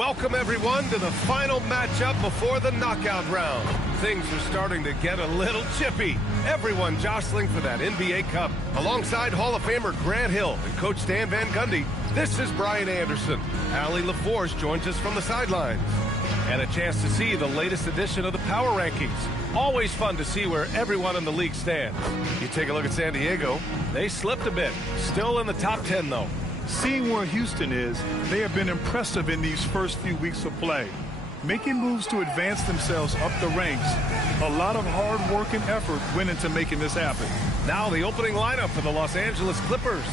Welcome, everyone, to the final matchup before the knockout round. Things are starting to get a little chippy. Everyone jostling for that NBA Cup. Alongside Hall of Famer Grant Hill and Coach Stan Van Gundy, this is Brian Anderson. Allie LaForce joins us from the sidelines. And a chance to see the latest edition of the Power Rankings. Always fun to see where everyone in the league stands. You take a look at San Diego. They slipped a bit. Still in the top 10, though. Seeing where Houston is, they have been impressive in these first few weeks of play. Making moves to advance themselves up the ranks. A lot of hard work and effort went into making this happen. Now the opening lineup for the Los Angeles Clippers.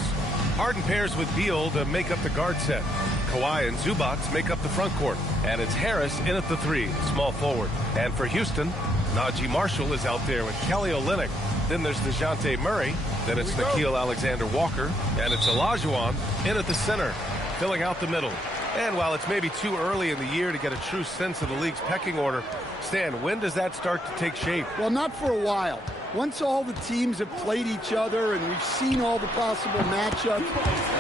Harden pairs with Beal to make up the guard set. Kawhi and Zubac make up the front court. And it's Harris in at the 3, small forward. And for Houston, Najee Marshall is out there with Kelly Olynyk. Then there's DeJounte Murray. Then it's Nickeil Alexander-Walker. And it's Olajuwon in at the center, filling out the middle. And while it's maybe too early in the year to get a true sense of the league's pecking order, Stan, when does that start to take shape? Well, not for a while. Once all the teams have played each other and we've seen all the possible matchups,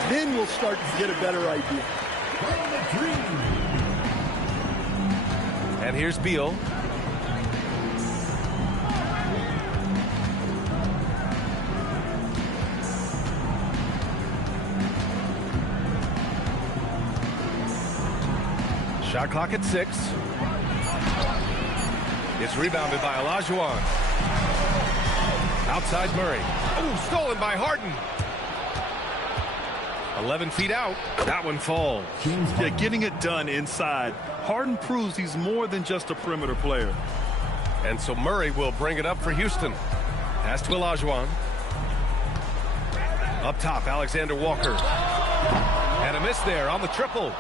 then we'll start to get a better idea. And here's Beal. Shot clock at 6. It's rebounded by Olajuwon. Outside Murray. Oh, stolen by Harden. 11 feet out. That one falls. Yeah, getting it done inside. Harden proves he's more than just a perimeter player. And so Murray will bring it up for Houston. Pass to Olajuwon. Up top, Alexander Walker. And a miss there on the triple.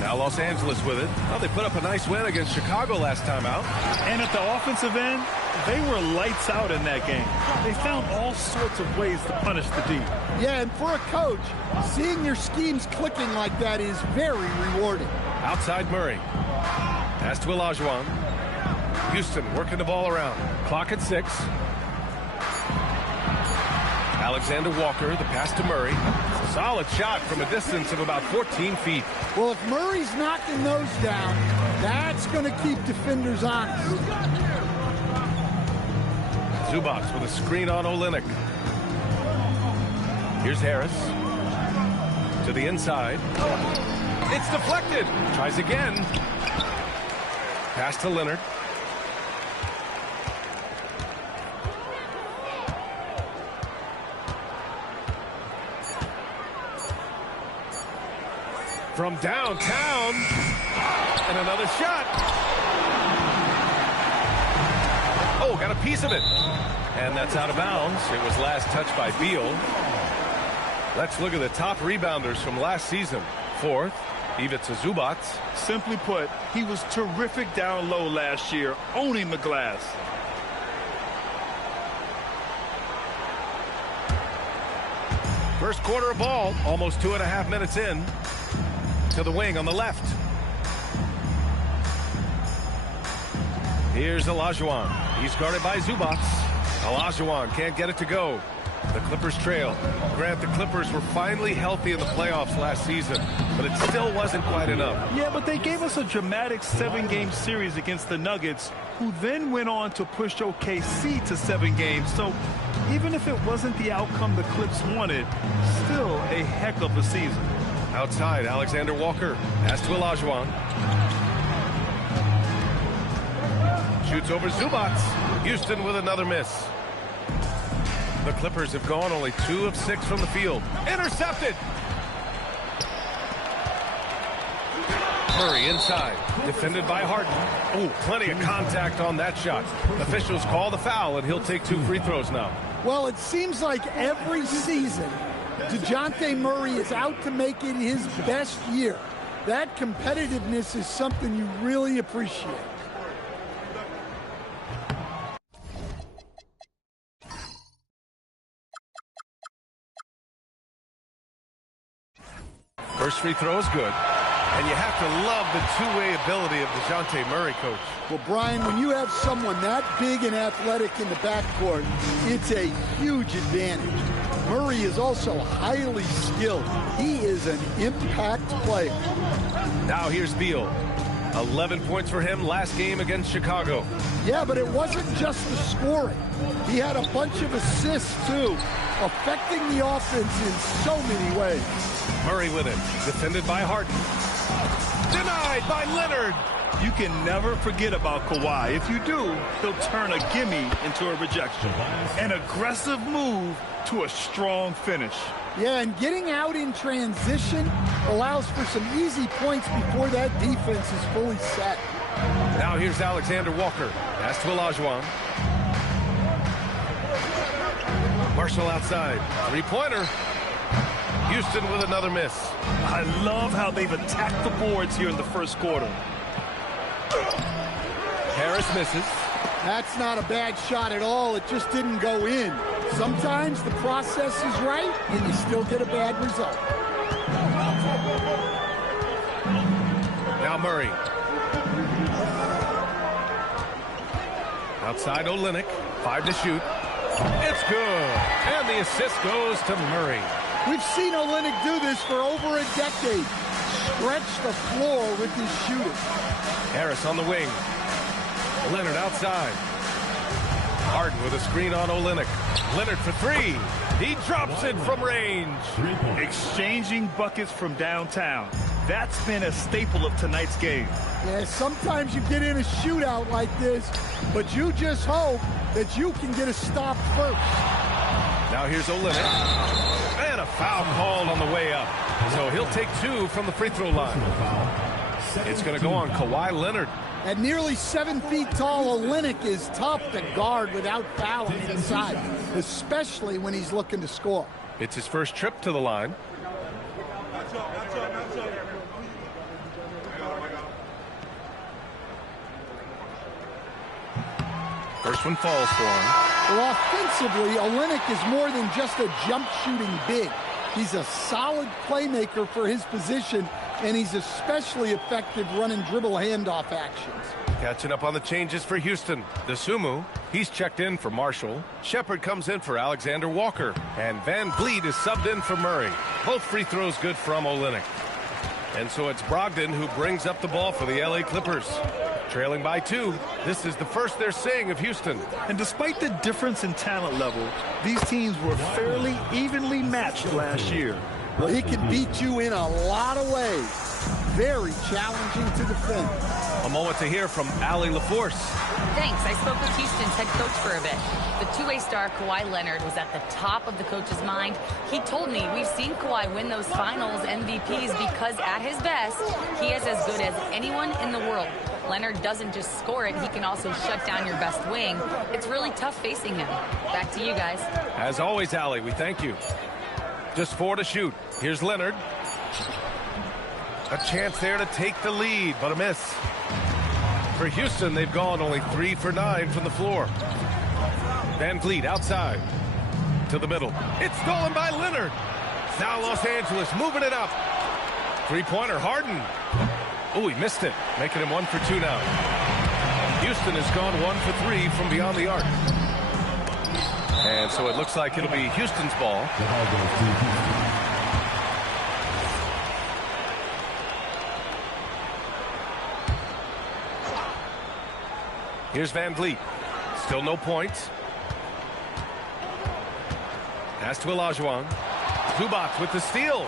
Now Los Angeles with it. Well, they put up a nice win against Chicago last time out. And at the offensive end, they were lights out in that game. They found all sorts of ways to punish the D. Yeah, and for a coach, seeing your schemes clicking like that is very rewarding. Outside Murray. Pass to Olajuwon. Houston working the ball around. Clock at 6. Alexander Walker, the pass to Murray. Solid shot from a distance of about 14 feet. Well, if Murray's knocking those down, that's going to keep defenders honest. Zubac with a screen on Olynyk. Here's Harris. To the inside. It's deflected. Tries again. Pass to Leonard. From downtown, and another shot. Oh, got a piece of it. And that's out of bounds. It was last touched by Beal. Let's look at the top rebounders from last season. 4th, Ivica Zubac. Simply put, he was terrific down low last year, owning the glass. First quarter of ball, almost 2.5 minutes in. To the wing on the left. Here's Olajuwon. He's guarded by Zubac. Olajuwon can't get it to go. The Clippers trail. Grant, the Clippers were finally healthy in the playoffs last season, but it still wasn't quite enough. Yeah, but they gave us a dramatic 7-game series against the Nuggets, who then went on to push OKC to 7 games. So even if it wasn't the outcome the Clips wanted, still a heck of a season. Outside, Alexander Walker. Pass to Olajuwon. Shoots over Zubac. Houston with another miss. The Clippers have gone only 2 of 6 from the field. Intercepted. Murray inside. Defended by Harden. Oh, plenty of contact on that shot. Officials call the foul, and he'll take 2 free throws now. Well, it seems like every season, DeJounte Murray is out to make it his best year. That competitiveness is something you really appreciate. First free throw is good. And you have to love the two-way ability of DeJounte Murray, Coach. Well, Brian, when you have someone that big and athletic in the backcourt, it's a huge advantage. Murray is also highly skilled. He is an impact player. Now here's Beal. 11 points for him last game against Chicago. Yeah, but it wasn't just the scoring. He had a bunch of assists, too, affecting the offense in so many ways. Murray with it. Defended by Harden. Denied by Leonard. You can never forget about Kawhi. If you do, he'll turn a gimme into a rejection. An aggressive move to a strong finish. Yeah, and getting out in transition allows for some easy points before that defense is fully set. Now here's Alexander Walker. Pass to Olajuwon. Marshall outside. Three-pointer. Houston with another miss. I love how they've attacked the boards here in the first quarter. Harris misses. That's not a bad shot at all. It just didn't go in. Sometimes the process is right, and you still get a bad result. Now Murray. Outside Olynyk. 5 to shoot. It's good. And the assist goes to Murray. We've seen Olynyk do this for over a decade. Stretch the floor with his shooting. Harris on the wing. Leonard outside. Harden with a screen on Olynyk. Leonard for three. He drops it from range. Exchanging buckets from downtown. That's been a staple of tonight's game. Yeah, sometimes you get in a shootout like this, but you just hope that you can get a stop first. Now here's Olynyk. And a foul called on the way up. So he'll take 2 from the free throw line. It's going to go on Kawhi Leonard. At nearly 7 feet tall, Olynyk is tough to guard without fouling inside, especially when he's looking to score. It's his first trip to the line. First one falls for him. Well, offensively, Olynyk is more than just a jump shooting big. He's a solid playmaker for his position, and he's especially effective running dribble handoff actions. Catching up on the changes for Houston. Dosunmu, he's checked in for Marshall. Shepard comes in for Alexander Walker. And Van Vliet is subbed in for Murray. Both free throws good from Olynyk. And so it's Brogdon who brings up the ball for the LA Clippers. Trailing by 2. This is the first they're seeing of Houston. And despite the difference in talent level, these teams were fairly evenly matched last year. Well, he can beat you in a lot of ways. Very challenging to defend. A moment to hear from Allie LaForce. Thanks. I spoke with Houston's head coach for a bit. The two-way star Kawhi Leonard was at the top of the coach's mind. He told me we've seen Kawhi win those finals MVPs because at his best, he is as good as anyone in the world. Leonard doesn't just score it, he can also shut down your best wing. It's really tough facing him. Back to you guys. As always, Allie, we thank you. Just 4 to shoot. Here's Leonard. A chance there to take the lead, but a miss. For Houston, they've gone only 3 for 9 from the floor. Van Vliet outside to the middle. It's stolen by Leonard. Now Los Angeles moving it up. Three-pointer, Harden. Oh, he missed it, making him 1 for 2 now. Houston has gone 1 for 3 from beyond the arc. And so it looks like it'll be Houston's ball. Here's Van Vliet. Still no points. Pass to Olajuwon. Zubac with the steal.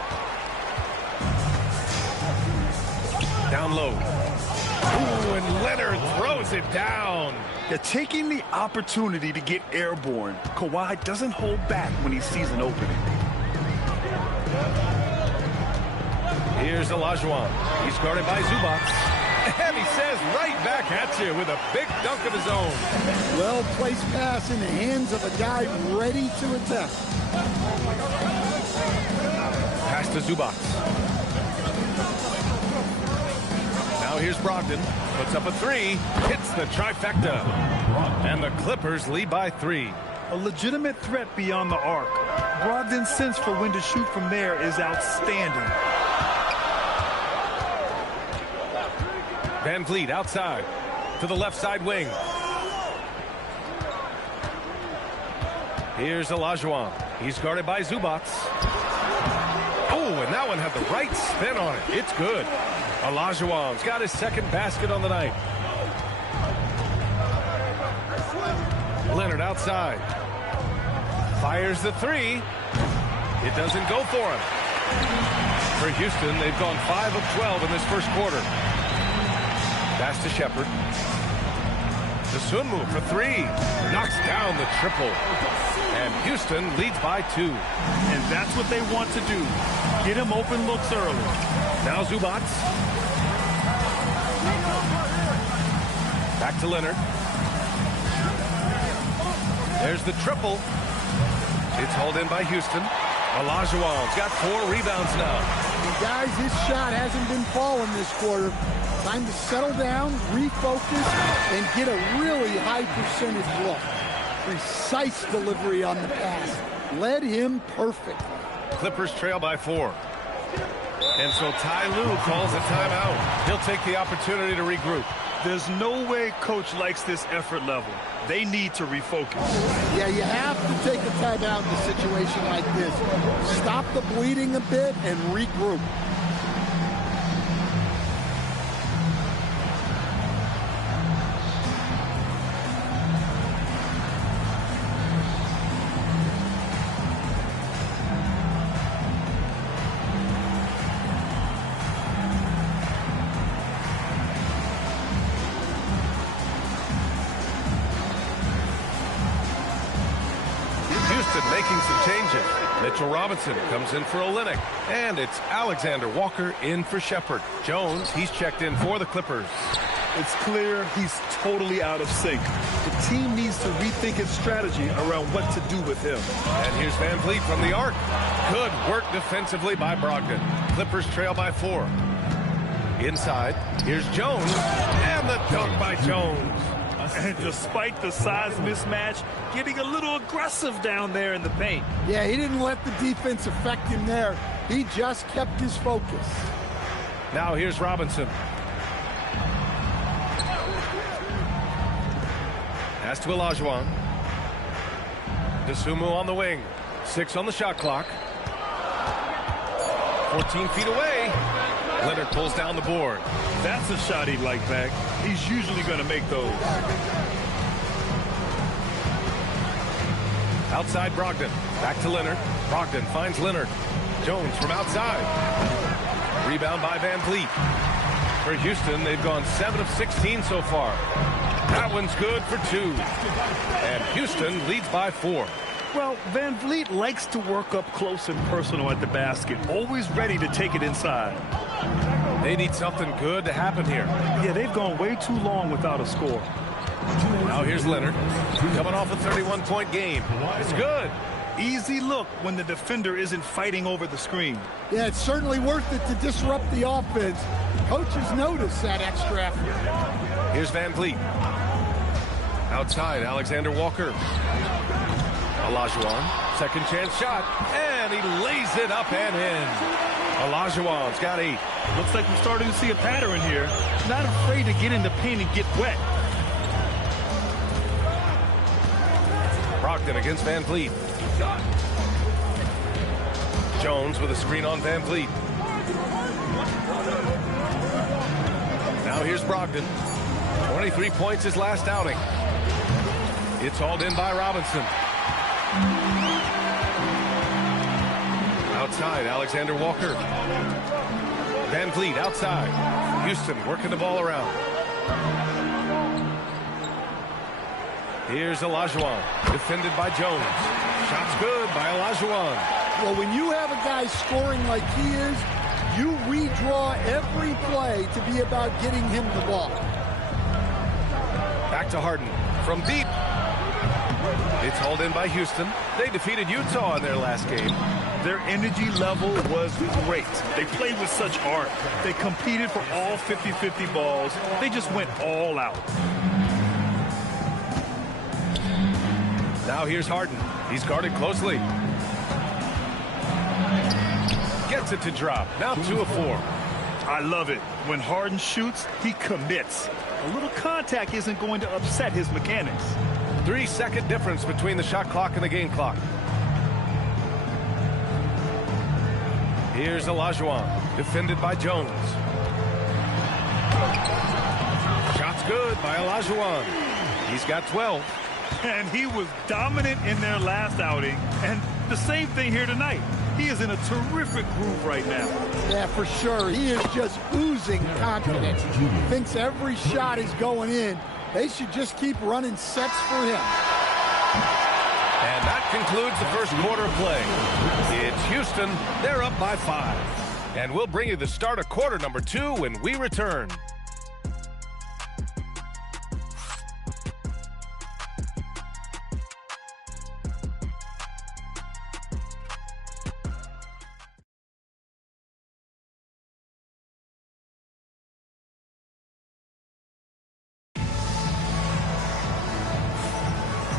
Down low. Ooh, and Leonard throws it down. They're taking the opportunity to get airborne. Kawhi doesn't hold back when he sees an opening. Here's Olajuwon. He's guarded by Zubac. And he says right back at you with a big dunk of his own. Well-placed pass in the hands of a guy ready to attack. Pass to Zubac. Now here's Brogdon. Puts up a 3. Hits the trifecta. And the Clippers lead by 3. A legitimate threat beyond the arc. Brogdon's sense for when to shoot from there is outstanding. Van Vliet outside to the left side wing. Here's Olajuwon. He's guarded by Zubac. Oh, and that one had the right spin on it. It's good. Olajuwon's got his second basket on the night. Leonard outside. Fires the three. It doesn't go for him. For Houston, they've gone 5 of 12 in this first quarter. Pass to Shepherd. The swim move for three. Knocks down the triple. And Houston leads by 2. And that's what they want to do. Get him open looks early. Now Zubac. Back to Leonard. There's the triple. It's hauled in by Houston. Olajuwon's got 4 rebounds now. Guys, his shot hasn't been falling this quarter. Time to settle down, refocus, and get a really high percentage look. Precise delivery on the pass. Led him perfectly. Clippers trail by 4. And so Ty Lue calls a timeout. He'll take the opportunity to regroup. There's no way coach likes this effort level. They need to refocus. Yeah, you have to take a timeout in a situation like this. Stop the bleeding a bit and regroup. Making some changes. Mitchell Robinson comes in for Olynyk. And it's Alexander Walker in for Shepherd. Jones, he's checked in for the Clippers. It's clear he's totally out of sync. The team needs to rethink its strategy around what to do with him. And here's Van Vliet from the arc. Good work defensively by Brogdon. Clippers trail by 4. Inside, here's Jones. And the dunk by Jones. And despite the size mismatch, getting a little aggressive down there in the paint. Yeah, he didn't let the defense affect him there. He just kept his focus. Now here's Robinson. Pass to Olajuwon. Dosunmu on the wing. 6 on the shot clock. 14 feet away. Leonard pulls down the board. That's a shot he'd like back. He's usually going to make those. Outside Brogdon. Back to Leonard. Brogdon finds Leonard. Jones from outside. Rebound by Van Vliet. For Houston, they've gone 7 of 16 so far. That one's good for 2. And Houston leads by 4. Well, Van Vliet likes to work up close and personal at the basket, always ready to take it inside. They need something good to happen here. Yeah, they've gone way too long without a score. Now here's Leonard, coming off a 31-point game. It's good. Easy look when the defender isn't fighting over the screen. Yeah, it's certainly worth it to disrupt the offense. Coaches notice that extra effort. Here's Van Vliet. Outside, Alexander Walker. Olajuwon, second chance shot, and he lays it up and in. Olajuwon's got 8. Looks like we're starting to see a pattern here. Not afraid to get in the paint and get wet. Brogdon against Van Vliet. Jones with a screen on Van Vliet. Now here's Brogdon. 23 points his last outing. It's hauled in by Robinson. Outside, Alexander Walker. Van Vliet outside. Houston working the ball around. Here's Olajuwon, defended by Jones. Shot's good by Olajuwon. Well, when you have a guy scoring like he is, you redraw every play to be about getting him the ball. Back to Harden from deep. It's hauled in by Houston. They defeated Utah in their last game. Their energy level was great. They played with such art. They competed for all 50-50 balls. They just went all out. Now here's Harden. He's guarded closely. Gets it to drop. Now 2 of 4. I love it. When Harden shoots, he commits. A little contact isn't going to upset his mechanics. 3-second difference between the shot clock and the game clock. Here's Olajuwon, defended by Jones. Shot's good by Olajuwon. He's got 12. And he was dominant in their last outing. And the same thing here tonight. He is in a terrific groove right now. Yeah, for sure. He is just oozing confidence. Thinks every shot is going in. They should just keep running sets for him. And that concludes the first quarter of play. It's Houston. They're up by 5. And we'll bring you the start of quarter number 2 when we return.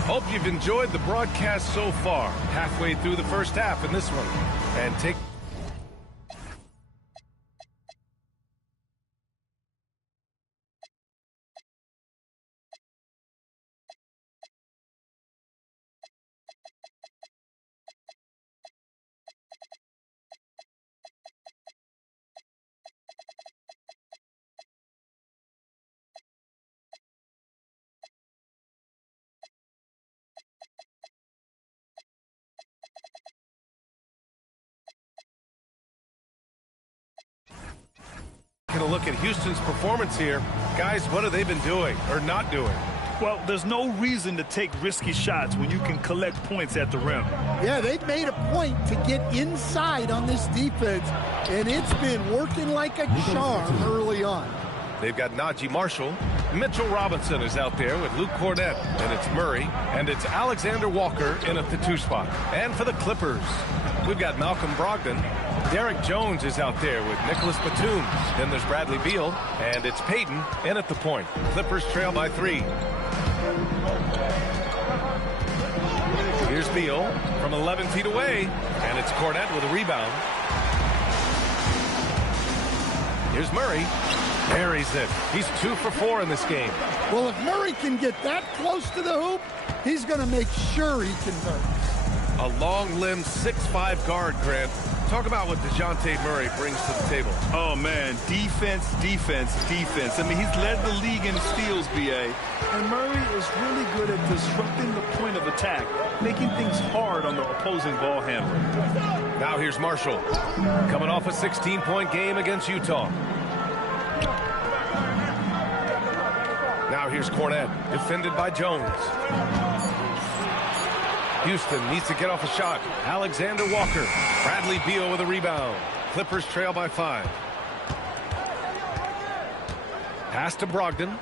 Hope you've enjoyed the broadcast so far. Halfway through the first half in this one. And take... Taking a look at Houston's performance here. Guys, what have they been doing or not doing? Well, there's no reason to take risky shots when you can collect points at the rim. Yeah, they've made a point to get inside on this defense, and it's been working like a charm early on. They've got Najee Marshall. Mitchell Robinson is out there with Luke Cornett, and it's Murray, and it's Alexander Walker in at the 2 spot. And for the Clippers, we've got Malcolm Brogdon. Derek Jones is out there with Nicholas Batum. Then there's Bradley Beal, and it's Payton in at the point. Clippers trail by 3. Here's Beal from 11 feet away, and it's Cornett with a rebound. Here's Murray. Buries it. He's 2 for 4 in this game. Well, if Murray can get that close to the hoop, he's going to make sure he converts. A long-limbed 6'5" guard, Grant. Talk about what DeJounte Murray brings to the table. Oh, man. Defense, defense, defense. I mean, he's led the league in steals, B.A. And Murray is really good at disrupting the point of attack, making things hard on the opposing ball handler. Now here's Marshall, coming off a 16-point game against Utah. Now here's Cornett, defended by Jones. Houston needs to get off a shot. Alexander Walker. Bradley Beal with a rebound. Clippers trail by 5. Pass to Brogdon.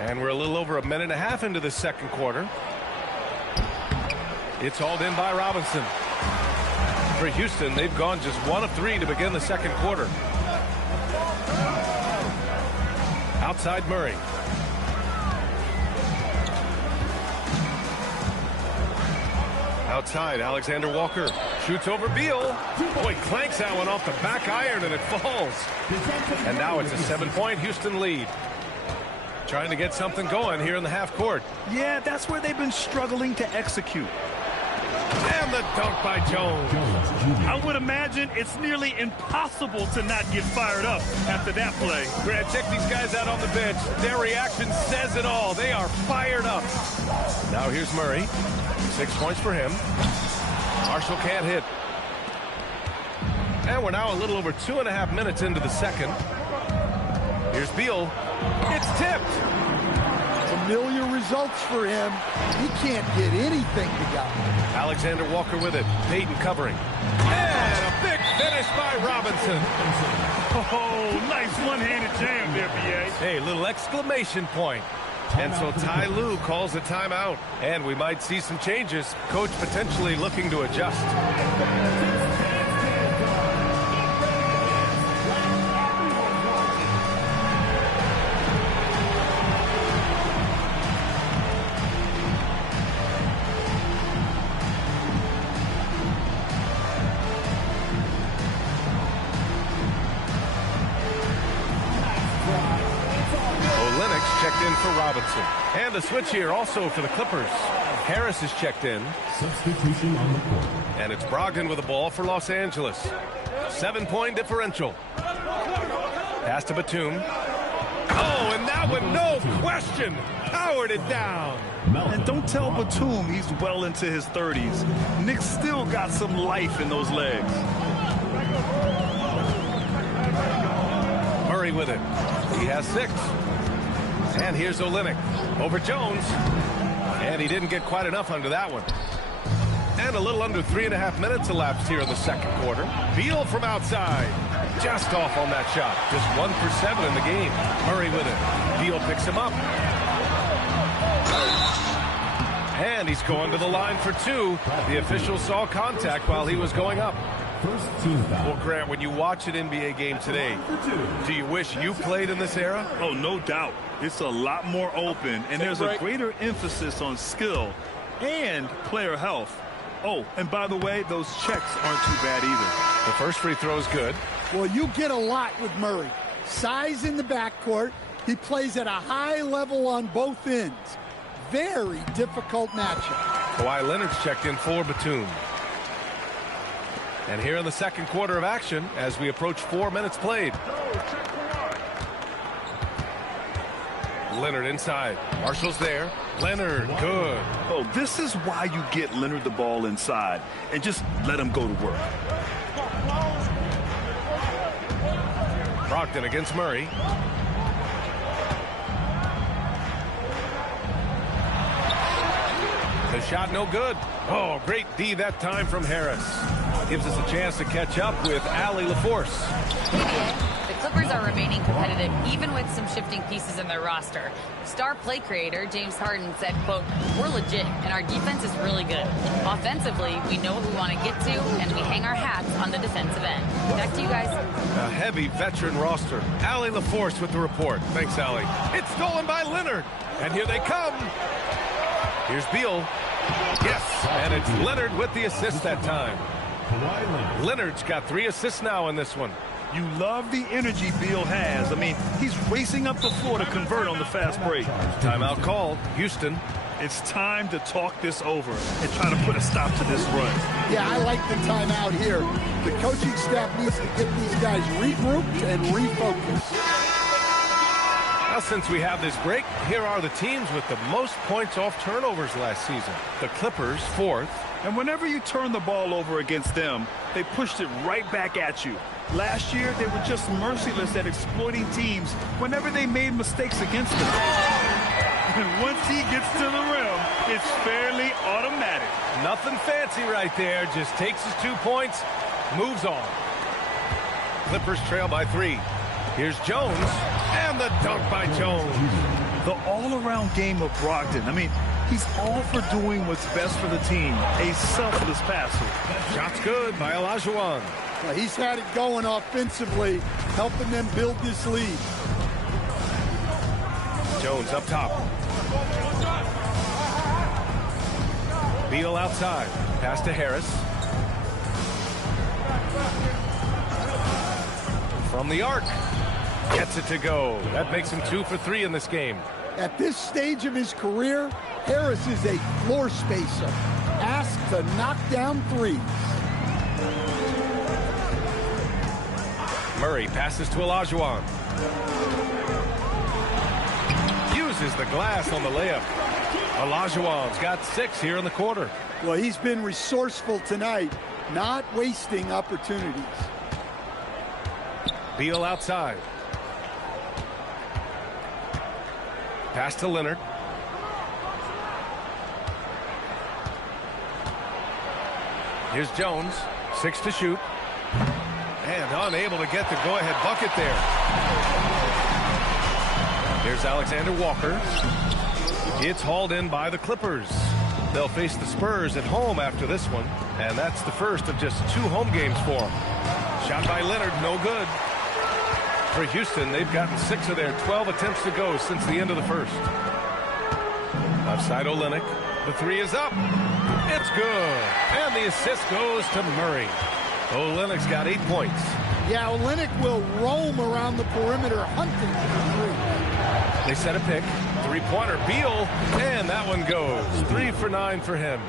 And we're a little over a minute and a half into the second quarter. It's hauled in by Robinson. For Houston, they've gone just 1 of 3 to begin the second quarter. Outside Murray. Outside, Alexander Walker shoots over Beal. Boy, clanks that one off the back iron and it falls. And now it's a 7-point Houston lead. Trying to get something going here in the half court. Yeah, that's where they've been struggling to execute. And the dunk by Jones. I would imagine it's nearly impossible to not get fired up after that play. Grant, check these guys out on the bench. Their reaction says it all. They are fired up. Now here's Murray. 6 points for him. Marshall can't hit. And we're now a little over 2.5 minutes into the second. Here's Beal. It's tipped. Familiar results for him. He can't get anything to go. Alexander Walker with it. Payton covering. And a big finish by Robinson. Oh, nice one-handed jam there, B.A. Hey, little exclamation point. And so Ty Lue calls a timeout. And we might see some changes. Coach potentially looking to adjust. Checked in for Robinson. And the switch here also for the Clippers. Harris is checked in. Substitution on the court. And it's Brogdon with the ball for Los Angeles. 7-point differential. Pass to Batum. Oh, and that one, no question, powered it down. And don't tell Batum he's well into his 30s. Nick still got some life in those legs. Murray with it. He has 6. And here's Olynyk over Jones. And he didn't get quite enough under that one. And a little under 3.5 minutes elapsed here in the second quarter. Beal from outside. Just off on that shot. Just 1 for 7 in the game. Murray with it. Beal picks him up. And he's going to the line for 2. The official saw contact while he was going up. First team foul. Well, Grant, when you watch an NBA game today, do you wish you played in this era? Oh, no doubt. It's a lot more open, and there's a greater emphasis on skill and player health. Oh, and by the way, those checks aren't too bad either. The first free throw is good. Well, you get a lot with Murray. Size in the backcourt. He plays at a high level on both ends. Very difficult matchup. Kawhi Leonard's checked in for Batum. And here in the second quarter of action as we approach 4 minutes played. Leonard inside. Marshall's there. Leonard, good. Oh, this is why you get Leonard the ball inside and just let him go to work. Brogdon against Murray. The shot no good. Oh, great D that time from Harris. Gives us a chance to catch up with Allie LaForce. The Clippers are remaining competitive even with some shifting pieces in their roster. Star play creator James Harden said, quote, "We're legit and our defense is really good. Offensively, we know what we want to get to and we hang our hats on the defensive end." Back to you guys. A heavy veteran roster. Allie LaForce with the report. Thanks, Allie. It's stolen by Leonard. And here they come. Here's Beal. Yes, and it's Leonard with the assist that time. Leonard's got 3 assists now in this one. You love the energy Beal has. I mean, he's racing up the floor to convert on the fast break. Timeout called. Houston. It's time to talk this over and try to put a stop to this run. Yeah, I like the timeout here. The coaching staff needs to get these guys regrouped and refocused. Now, since we have this break, here are the teams with the most points off turnovers last season. The Clippers, 4th. And whenever you turn the ball over against them, they pushed it right back at you. Last year, they were just merciless at exploiting teams whenever they made mistakes against them. And once he gets to the rim, it's fairly automatic. Nothing fancy right there. Just takes his 2 points, moves on. Clippers trail by 3. Here's Jones, and the dunk by Jones. The all-around game of Brogdon. I mean, he's all for doing what's best for the team. A selfless passer. Shot's good by Olajuwon. Well, he's had it going offensively, helping them build this lead. Jones up top. Beal outside. Pass to Harris. From the arc. Gets it to go. That makes him 2 for 3 in this game. At this stage of his career, Harris is a floor spacer. Asked to knock down threes. Murray passes to Olajuwon. Uses the glass on the layup. Olajuwon's got 6 here in the quarter. Well, he's been resourceful tonight, not wasting opportunities. Beal outside. Pass to Leonard. Here's Jones. 6 to shoot. And unable to get the go-ahead bucket there. Here's Alexander Walker. It's hauled in by the Clippers. They'll face the Spurs at home after this one. And that's the first of just 2 home games for them. Shot by Leonard, no good. For Houston, they've gotten 6 of their 12 attempts to go since the end of the first. Outside Olynyk. The 3 is up. It's good. And the assist goes to Murray. Olynyk's got 8 points. Yeah, Olynyk will roam around the perimeter hunting for 3. They set a pick. Three-pointer, Beal, and that one goes. 3 for 9 for him.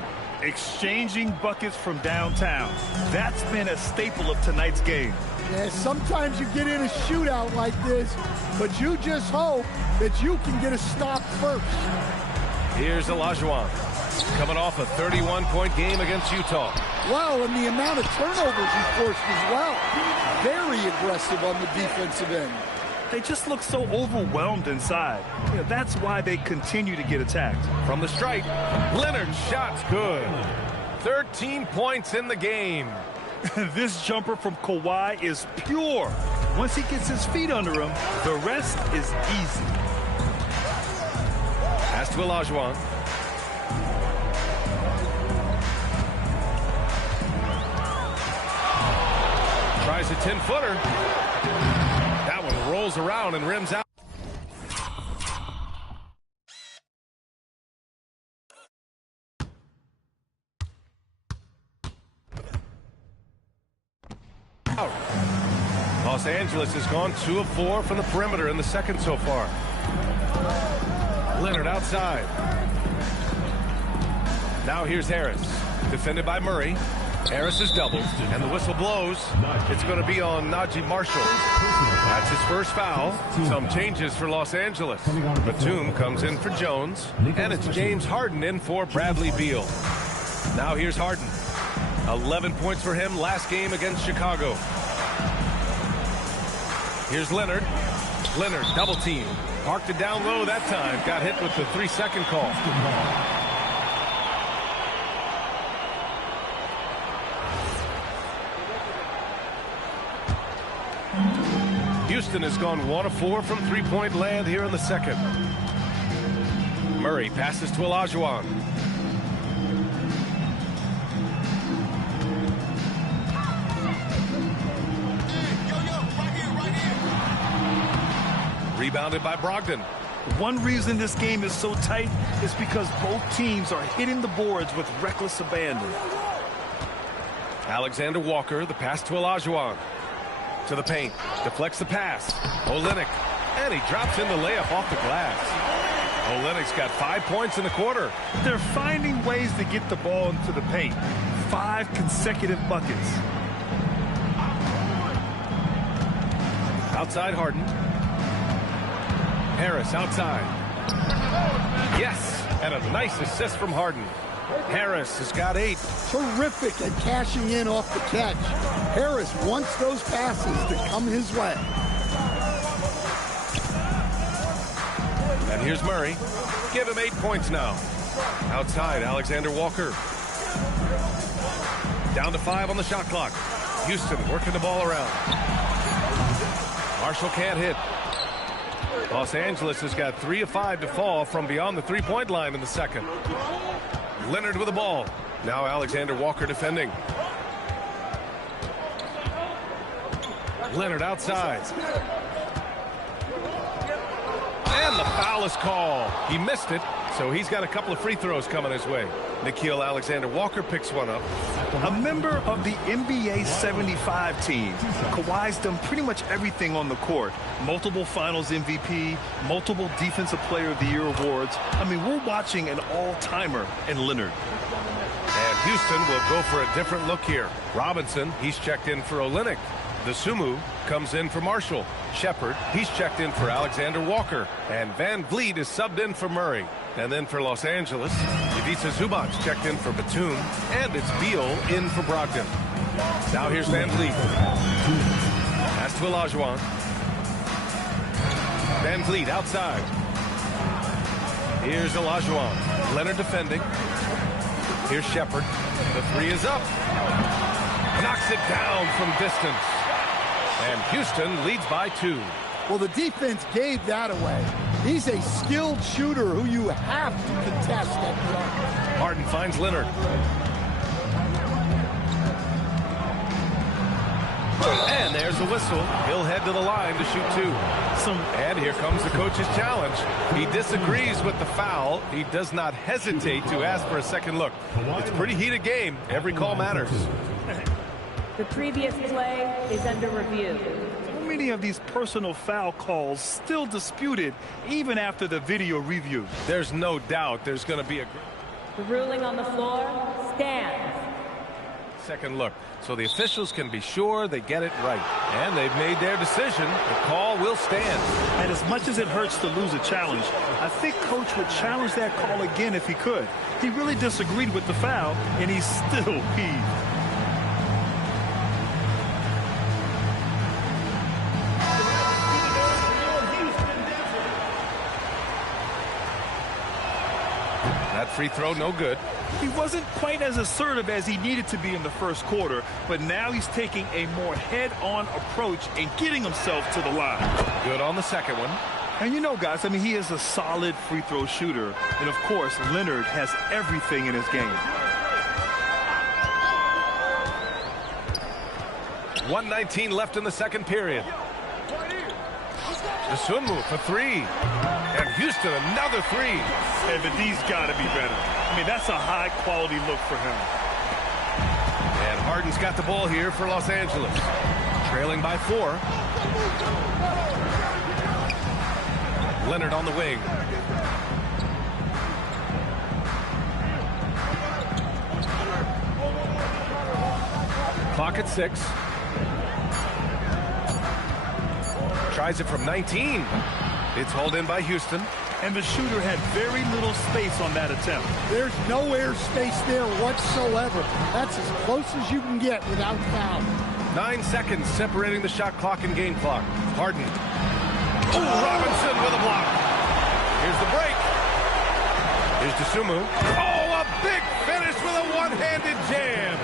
Exchanging buckets from downtown. That's been a staple of tonight's game. Yeah, sometimes you get in a shootout like this, but you just hope that you can get a stop first. Here's Olajuwon, coming off a 31-point game against Utah. Wow, and the amount of turnovers he forced as well. Very aggressive on the defensive end. They just look so overwhelmed inside. You know, that's why they continue to get attacked. From the stripe, Leonard's shot's good. 13 points in the game. This jumper from Kawhi is pure. Once he gets his feet under him, the rest is easy. Pass to Olajuwon. Tries a 10-footer. That one rolls around and rims out. Los Angeles has gone 2 of 4 from the perimeter in the second so far. Leonard outside. Now here's Harris, defended by Murray. Harris is doubled, and the whistle blows. It's going to be on Najee Marshall. That's his first foul. Some changes for Los Angeles. Batum comes in for Jones, and it's James Harden in for Bradley Beal. Now here's Harden. 11 points for him last game against Chicago. Here's Leonard. Leonard, double team. Parked it down low that time. Got hit with the 3-second call. Houston has gone 1 of 4 from three-point land here in the second. Murray passes to Olajuwon. Rebounded by Brogdon. One reason this game is so tight is because both teams are hitting the boards with reckless abandon. Alexander Walker, the pass to Olajuwon. To the paint, deflects the pass. Olynyk, and he drops in the layup off the glass. Olynyk's got 5 points in the quarter. They're finding ways to get the ball into the paint. 5 consecutive buckets. Outside Harden. Harris outside. Yes, and a nice assist from Harden. Harris has got 8. Terrific at cashing in off the catch. Harris wants those passes to come his way. And here's Murray. Give him 8 points now. Outside, Alexander Walker. Down to 5 on the shot clock. Houston working the ball around. Marshall can't hit. Los Angeles has got 3 of 5 to fall from beyond the three-point line in the second. Leonard with the ball. Now Alexander Walker defending. Leonard outside. And the foul is called. He missed it, so he's got a couple of free throws coming his way. Nickeil Alexander-Walker picks one up. A member of the NBA 75 team. Kawhi's done pretty much everything on the court. Multiple Finals MVP, multiple Defensive Player of the Year awards. I mean, we're watching an all-timer in Leonard. And Houston will go for a different look here. Robinson, he's checked in for Olynyk. The Sumu comes in for Marshall. Shepard, he's checked in for Alexander Walker. And Van Vliet is subbed in for Murray. And then for Los Angeles, Ivica Zubac checked in for Batum. And it's Beal in for Brogdon. Now here's Van Vliet. Pass to Olajuwon. Van Vliet outside. Here's Olajuwon. Leonard defending. Here's Shepard. The 3 is up. Knocks it down from distance. And Houston leads by 2. Well, the defense gave that away. He's a skilled shooter who you have to contest that jump. Harden finds Leonard. And there's the whistle. He'll head to the line to shoot 2. And here comes the coach's challenge. He disagrees with the foul. He does not hesitate to ask for a second look. It's a pretty heated game. Every call matters. The previous play is under review. So many many of these personal foul calls still disputed even after the video review. There's no doubt there's going to be a The ruling on the floor stands. second look, so the officials can be sure they get it right. And they've made their decision. The call will stand. And as much as it hurts to lose a challenge, I think Coach would challenge that call again if he could. He really disagreed with the foul, and he's still peeved. That free throw, no good. He wasn't quite as assertive as he needed to be in the first quarter, but now he's taking a more head-on approach and getting himself to the line. Good on the second one. And you know, guys, I mean, he is a solid free throw shooter. And, of course, Leonard has everything in his game. 1:19 left in the second period. The swim move for three. And Houston, another three. Hey, but these got to be better. I mean, that's a high-quality look for him. And Harden's got the ball here for Los Angeles. Trailing by 4. Leonard on the wing. Clock at 6. Tries it from 19. It's hauled in by Houston. And the shooter had very little space on that attempt. There's no air space there whatsoever. That's as close as you can get without foul. 9 seconds separating the shot clock and game clock. Harden. Oh, Robinson with a block. Here's the break. Here's DeSumo. Oh, a big finish with a one-handed jam.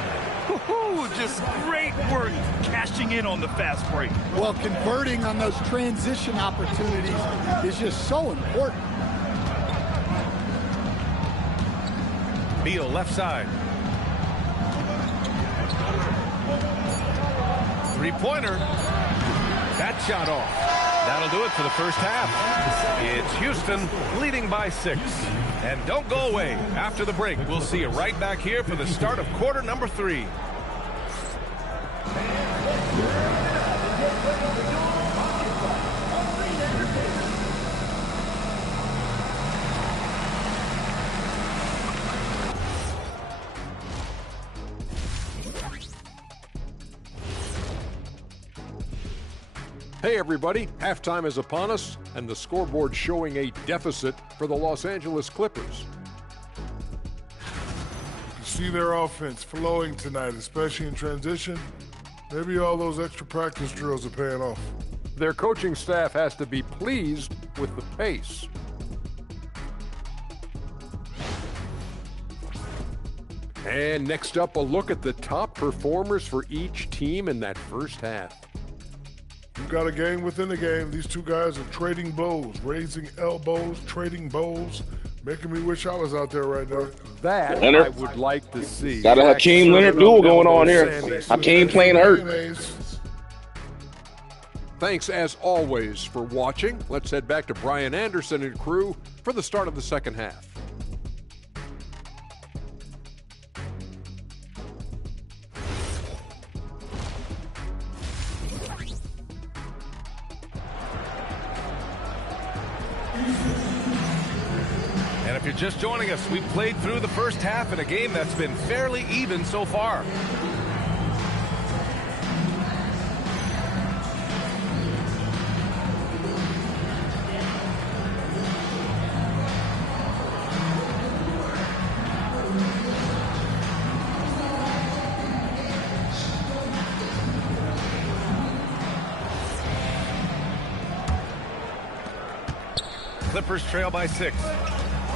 Just great work cashing in on the fast break. Well, converting on those transition opportunities is just so important. Beal left side. Three-pointer. That shot off. That'll do it for the first half. It's Houston leading by 6. And don't go away. After the break, we'll see you right back here for the start of quarter number 3. Hey everybody, halftime is upon us, and the scoreboard showing a deficit for the Los Angeles Clippers. You see their offense flowing tonight, especially in transition. Maybe all those extra practice drills are paying off. Their coaching staff has to be pleased with the pace. And next up, a look at the top performers for each team in that first half. You've got a game within a game. These two guys are trading blows, raising elbows, trading bows, making me wish I was out there right now. That Leonard. I would like to see. Got a Hakeem Leonard duel going on here. Hakeem playing hurt. Thanks as always for watching. Let's head back to Brian Anderson and crew for the start of the second half. And if you're just joining us, we've played through the first half in a game that's been fairly even so far. Clippers trail by 6.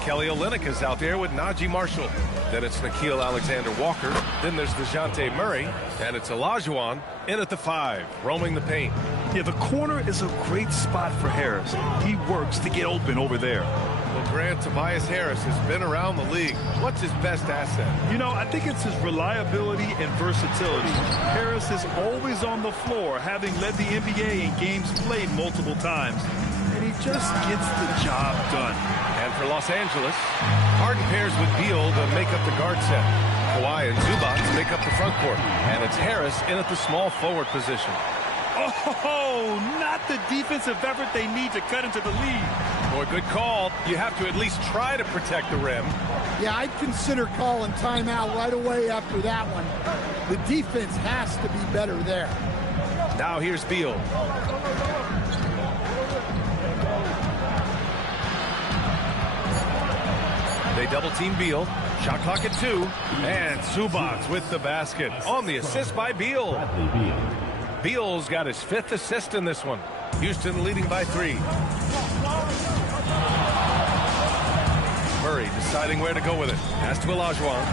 Kelly Olynyk is out there with Najee Marshall. Then it's Nickeil Alexander-Walker. Then there's DeJounte Murray. And it's Olajuwon in at the 5, roaming the paint. Yeah, the corner is a great spot for Harris. He works to get open over there. Well, Grant, Tobias Harris has been around the league. What's his best asset? You know, I think it's his reliability and versatility. Harris is always on the floor, having led the NBA in games played multiple times. And he just gets the job done. And for Los Angeles, Harden pairs with Beal to make up the guard set. Kawhi and Zubac make up the front court. And it's Harris in at the small forward position. Oh, not the defensive effort they need to cut into the lead. Boy, good call. You have to at least try to protect the rim. Yeah, I'd consider calling timeout right away after that one. The defense has to be better there. Now here's Beal. They double team Beal. Shot clock at 2. And Zubac with the basket on the assist by Beal. Beal's got his 5th assist in this one. Houston leading by 3. Murray deciding where to go with it. Pass to Olajuwon.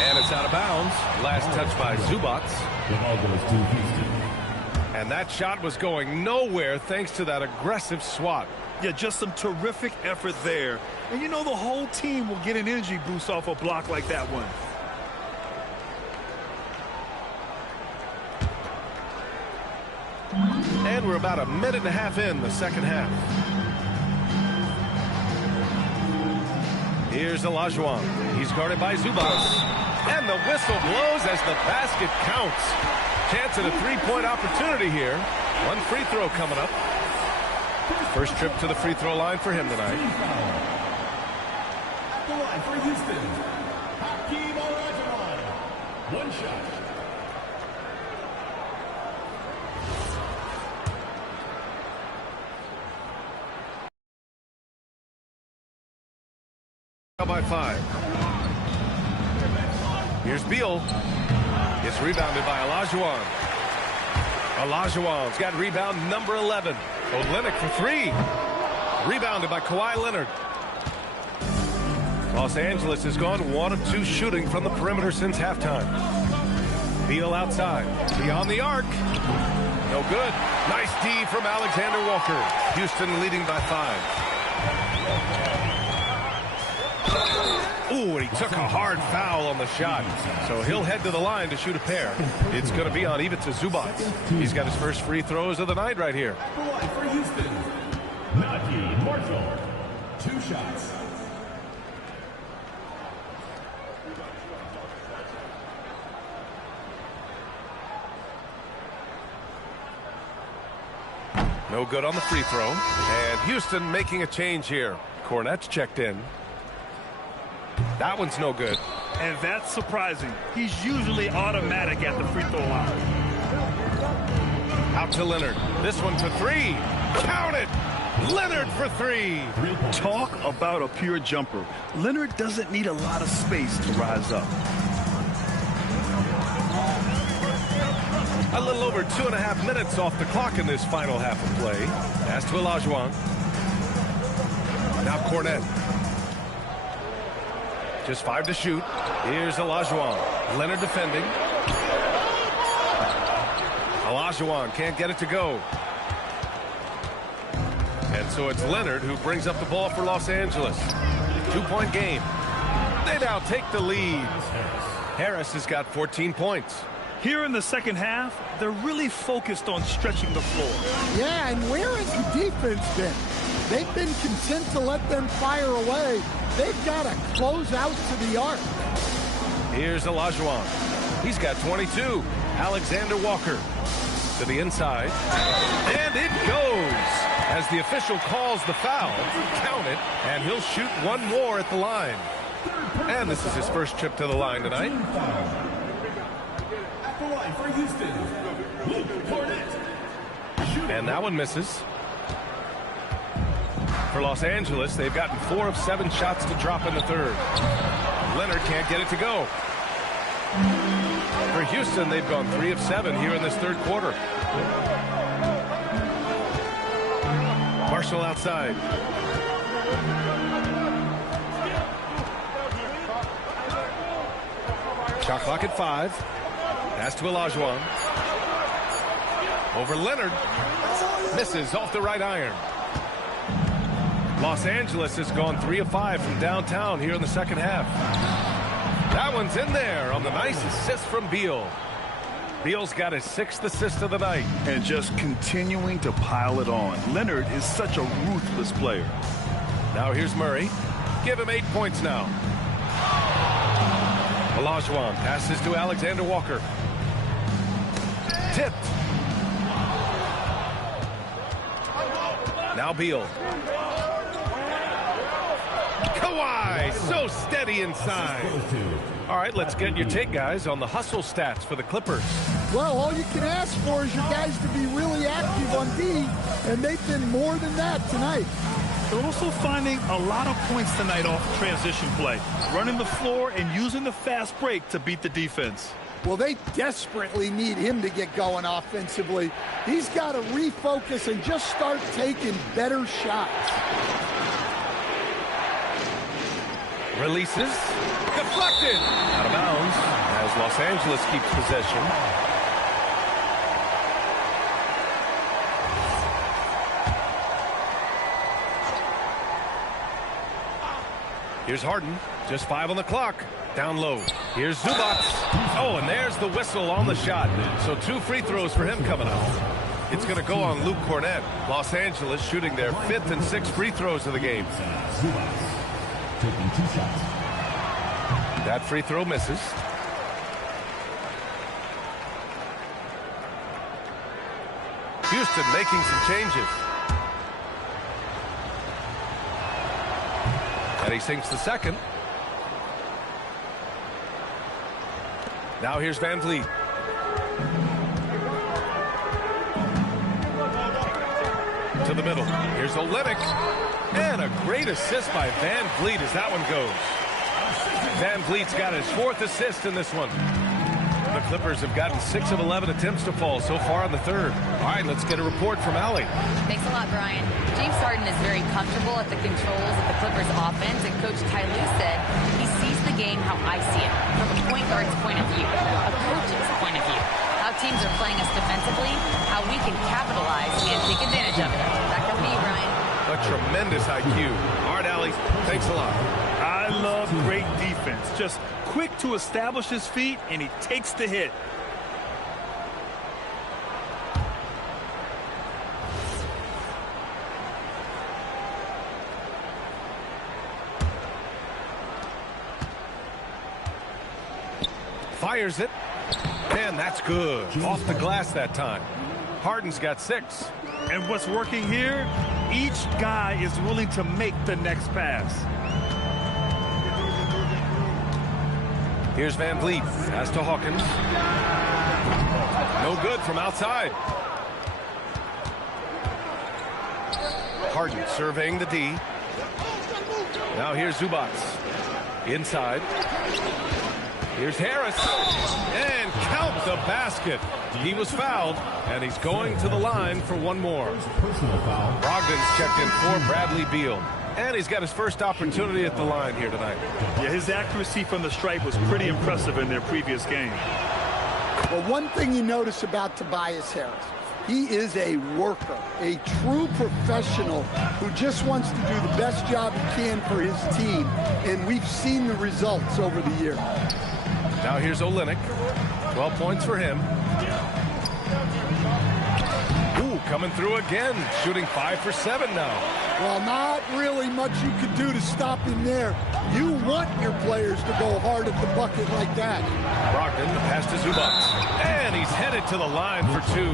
And it's out of bounds. Last touch by Zubac. The ball goes to Houston. And that shot was going nowhere thanks to that aggressive swat. Yeah, just some terrific effort there. And you know the whole team will get an energy boost off a block like that one. And we're about a minute and a half in the second half. Here's Olajuwon. He's guarded by Zubac. And the whistle blows as the basket counts. Chance at a three-point opportunity here. One free throw coming up. First trip to the free throw line for him tonight. At the line for Houston, Hakeem Olajuwon. One shot. By 5. Here's Beal. It's rebounded by Olajuwon. Olajuwon's got rebound number 11. Olynyk for 3. Rebounded by Kawhi Leonard. Los Angeles has gone 1 of 2 shooting from the perimeter since halftime. Beal outside. Beyond the arc. No good. Nice D from Alexander Walker. Houston leading by 5. Ooh, and he took a hard foul on the shot. So he'll head to the line to shoot a pair. It's going to be on Ivica Zubac. He's got his first free throws of the night right here. At the line for Houston, Nagging Marshall. 2 shots. No good on the free throw. And Houston making a change here. Cornette's checked in. That one's no good. And that's surprising. He's usually automatic at the free throw line. Out to Leonard. This one for 3. Count it! Leonard for 3. Talk about a pure jumper. Leonard doesn't need a lot of space to rise up. A little over 2.5 minutes off the clock in this final half of play. Pass to Olajuwon. Now Cornette. Just 5 to shoot. Here's Olajuwon. Leonard defending. Olajuwon can't get it to go. And so it's Leonard who brings up the ball for Los Angeles. 2-point game. They now take the lead. Harris has got 14 points. Here in the second half, they're really focused on stretching the floor. Yeah, and where has the defense been? They've been content to let them fire away. They've got to close out to the arc. Here's Olajuwon. He's got 22. Alexander Walker to the inside. And it goes. As the official calls the foul, count it, and he'll shoot one more at the line. And this is his first trip to the line tonight. At the line for Houston, Cornette. And that one misses. For Los Angeles, they've gotten 4 of 7 shots to drop in the third. Leonard can't get it to go. For Houston, they've gone 3 of 7 here in this third quarter. Marshall outside. Shot clock at 5. Pass to Olajuwon. Over Leonard. Misses off the right iron. Los Angeles has gone 3 of 5 from downtown here in the second half. That one's in there on the nice assist from Beal. Beal's got his 6th assist of the night. And just continuing to pile it on. Leonard is such a ruthless player. Now here's Murray. Give him 8 points now. Olajuwon passes to Alexander Walker. Tipped. Now Beal. Kawhi, so steady inside. All right, let's get your take, guys, on the hustle stats for the Clippers. Well, all you can ask for is your guys to be really active on D, and they've been more than that tonight. They're also finding a lot of points tonight off transition play, running the floor and using the fast break to beat the defense. Well, they desperately need him to get going offensively. He's got to refocus and just start taking better shots. Releases. Deflected. Out of bounds as Los Angeles keeps possession. Here's Harden. Just 5 on the clock. Down low. Here's Zubac. Oh, and there's the whistle on the shot. So 2 free throws for him coming up. It's going to go on Luke Cornett. Los Angeles shooting their 5th and 6th free throws of the game. Taking 2 shots. That free throw misses. Houston making some changes. And he sinks the second. Now here's Van Vliet. To the middle. Here's Olynyk. And a great assist by Van Vliet as that one goes. Van Vliet's got his 4th assist in this one. The Clippers have gotten 6 of 11 attempts to fall so far in the 3rd. All right, let's get a report from Allie. Thanks a lot, Brian. James Harden is very comfortable at the controls of the Clippers offense, and Coach Ty Lue said he sees the game how I see it, from a point guard's point of view, a coach's point of view. How teams are playing us defensively, how we can capitalize and take advantage of it. Back up to me, Brian. A tremendous IQ. All right, Allie, thanks a lot. I love great defense. Just quick to establish his feet, and he takes the hit. Fires it. And that's good. Off the glass that time. Harden's got 6. And what's working here? Each guy is willing to make the next pass. Here's Van Vliet. Pass to Hawkins. No good from outside. Harden surveying the D. Now here's Zubac. Inside. Here's Harris. And count the basket. He was fouled, and he's going to the line for one more. Personal foul. Brogdon's checked in for Bradley Beal. And he's got his first opportunity at the line here tonight. Yeah, his accuracy from the stripe was pretty impressive in their previous game. Well, one thing you notice about Tobias Harris, he is a worker, a true professional who just wants to do the best job he can for his team. And we've seen the results over the years. Now here's Olynyk. 12 points for him. Ooh, coming through again. Shooting 5 for 7 now. Well, not really much you could do to stop him there. You want your players to go hard at the bucket like that. Brogdon, the pass to Zubac. And he's headed to the line for 2.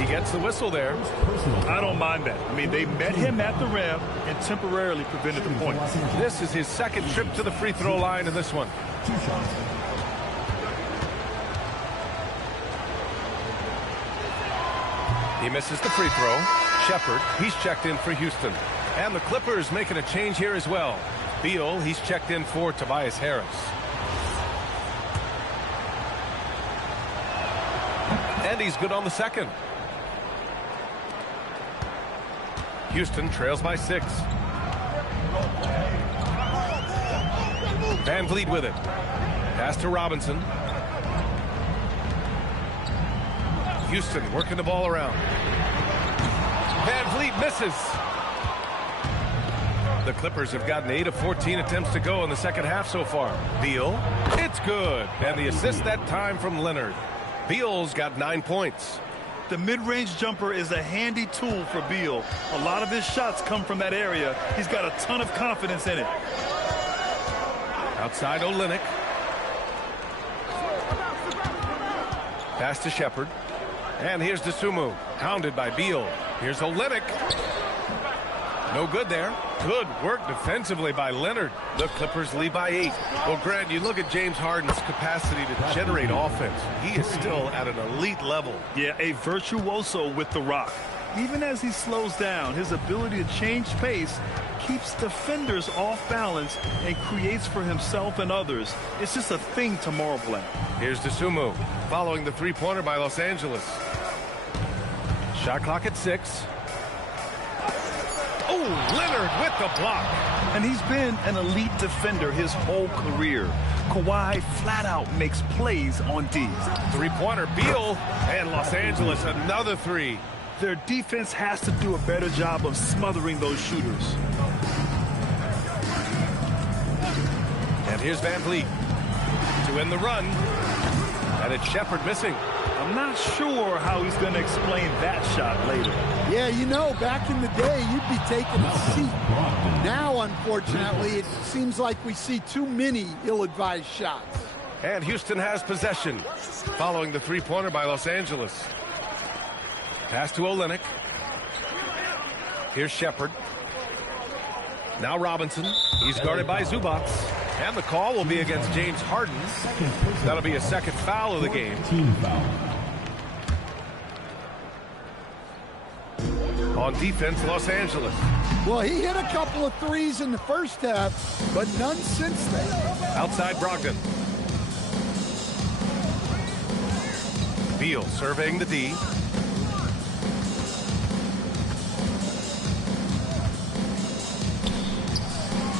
He gets the whistle there. I don't mind that. I mean, they met him at the rim and temporarily prevented the point. This is his 2nd trip to the free throw line in this one. 2 shots. He misses the free throw. Shepard, he's checked in for Houston. And the Clippers making a change here as well. Beal, he's checked in for Tobias Harris. And he's good on the 2nd. Houston trails by 6. Van Vliet with it. Pass to Robinson. Houston working the ball around. Van Vliet misses. The Clippers have gotten 8 of 14 attempts to go in the 2nd half so far. Beal, it's good. And the assist that time from Leonard. Beal's got 9 points. The mid-range jumper is a handy tool for Beal. A lot of his shots come from that area. He's got a ton of confidence in it. Outside Olynyk. Pass to Shepard. And here's Dosunmu, hounded by Beal. Here's Olynyk. No good there. Good work defensively by Leonard. The Clippers lead by 8. Well, Grant, you look at James Harden's capacity to generate offense. He is still at an elite level. Yeah, a virtuoso with the rock. Even as he slows down, his ability to change pace keeps defenders off balance and creates for himself and others. It's just a thing to marvel at. Here's Dosunmu following the three-pointer by Los Angeles. Shot clock at 6. Oh, Leonard with the block. And he's been an elite defender his whole career. Kawhi flat out makes plays on D. Three-pointer, Beal, and Los Angeles another 3. Their defense has to do a better job of smothering those shooters. And here's VanVleet to end the run. And it's Shepherd missing. I'm not sure how he's going to explain that shot later. Yeah, you know, back in the day, you'd be taking a seat. Now, unfortunately, it seems like we see too many ill-advised shots. And Houston has possession following the three-pointer by Los Angeles. Pass to Olynyk. Here's Shepherd. Now Robinson. He's guarded by Zubac. And the call will be against James Harden. That'll be a second foul of the game. On defense, Los Angeles. Well, he hit a couple of threes in the first half, but none since then. Outside Brogdon. Beal surveying the D.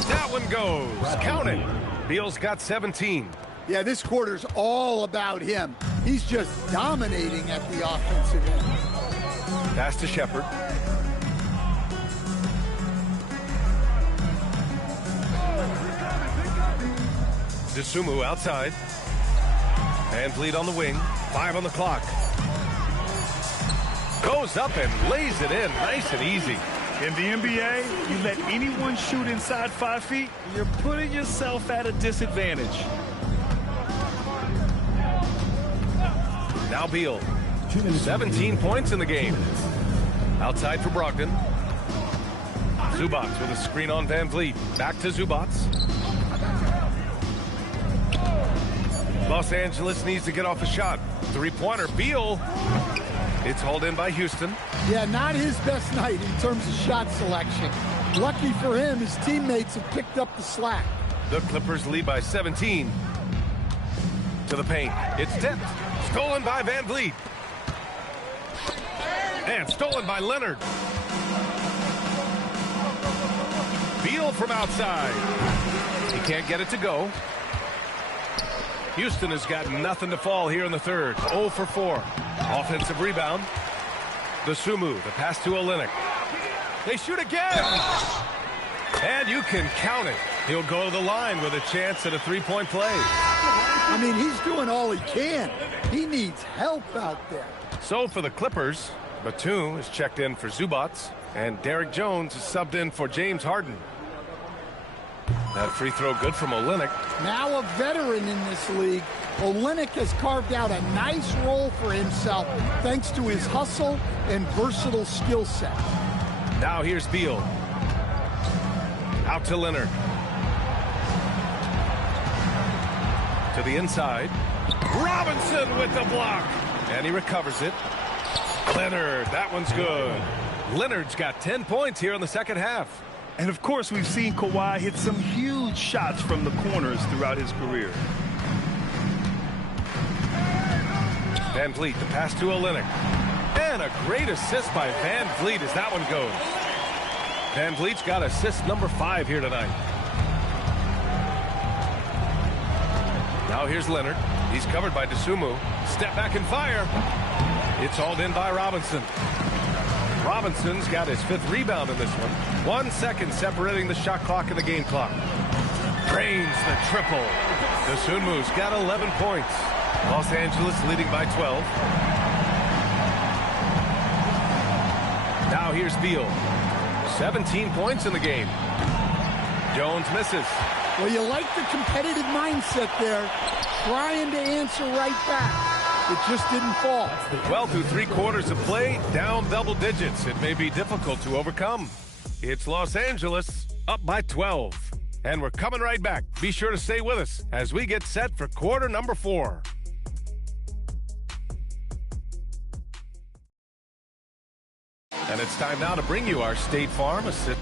That one goes. Count it. Beal's got 17. Yeah, this quarter's all about him. He's just dominating at the offensive end. Pass to Shepherd. Dosunmu outside. VanVleet on the wing. 5 on the clock. Goes up and lays it in. Nice and easy. In the NBA, you let anyone shoot inside 5 feet, you're putting yourself at a disadvantage. Now Beal. 17 points in the game. Outside for Brogdon. Zubac with a screen on VanVleet. Back to Zubac. Los Angeles needs to get off a shot. Three-pointer, Beal. It's hauled in by Houston. Yeah, not his best night in terms of shot selection. Lucky for him, his teammates have picked up the slack. The Clippers lead by 17. To the paint. It's tipped. Stolen by VanVleet. And stolen by Leonard. Beal from outside. He can't get it to go. Houston has got nothing to fall here in the third. 0 for 4. Offensive rebound. Dosunmu, the pass to Olynyk. They shoot again. And you can count it. He'll go to the line with a chance at a three-point play. I mean, he's doing all he can. He needs help out there. So for the Clippers, Batum is checked in for Zubac, and Derrick Jones is subbed in for James Harden. That free throw good from Olynyk. Now a veteran in this league, Olynyk has carved out a nice role for himself thanks to his hustle and versatile skill set. Now here's Beal. Out to Leonard. To the inside. Robinson with the block. And he recovers it. Leonard, that one's good. Leonard's got 10 points here in the second half. And of course, we've seen Kawhi hit some huge shots from the corners throughout his career. VanVleet, the pass to Olynyk. And a great assist by VanVleet as that one goes. VanVleet's got assist number 5 here tonight. Now here's Leonard. He's covered by Dosunmu. Step back and fire. It's hauled in by Robinson. Robinson's got his 5th rebound in this one. 1 second separating the shot clock and the game clock. Drains the triple. Dosunmu's got 11 points. Los Angeles leading by 12. Now here's Beal. 17 points in the game. Jones misses. Well, you like the competitive mindset there, trying to answer right back. It just didn't fall. Well, through 3 quarters of play, down double digits. It may be difficult to overcome. It's Los Angeles up by 12. And we're coming right back. Be sure to stay with us as we get set for quarter number 4. And it's time now to bring you our State Farm assist.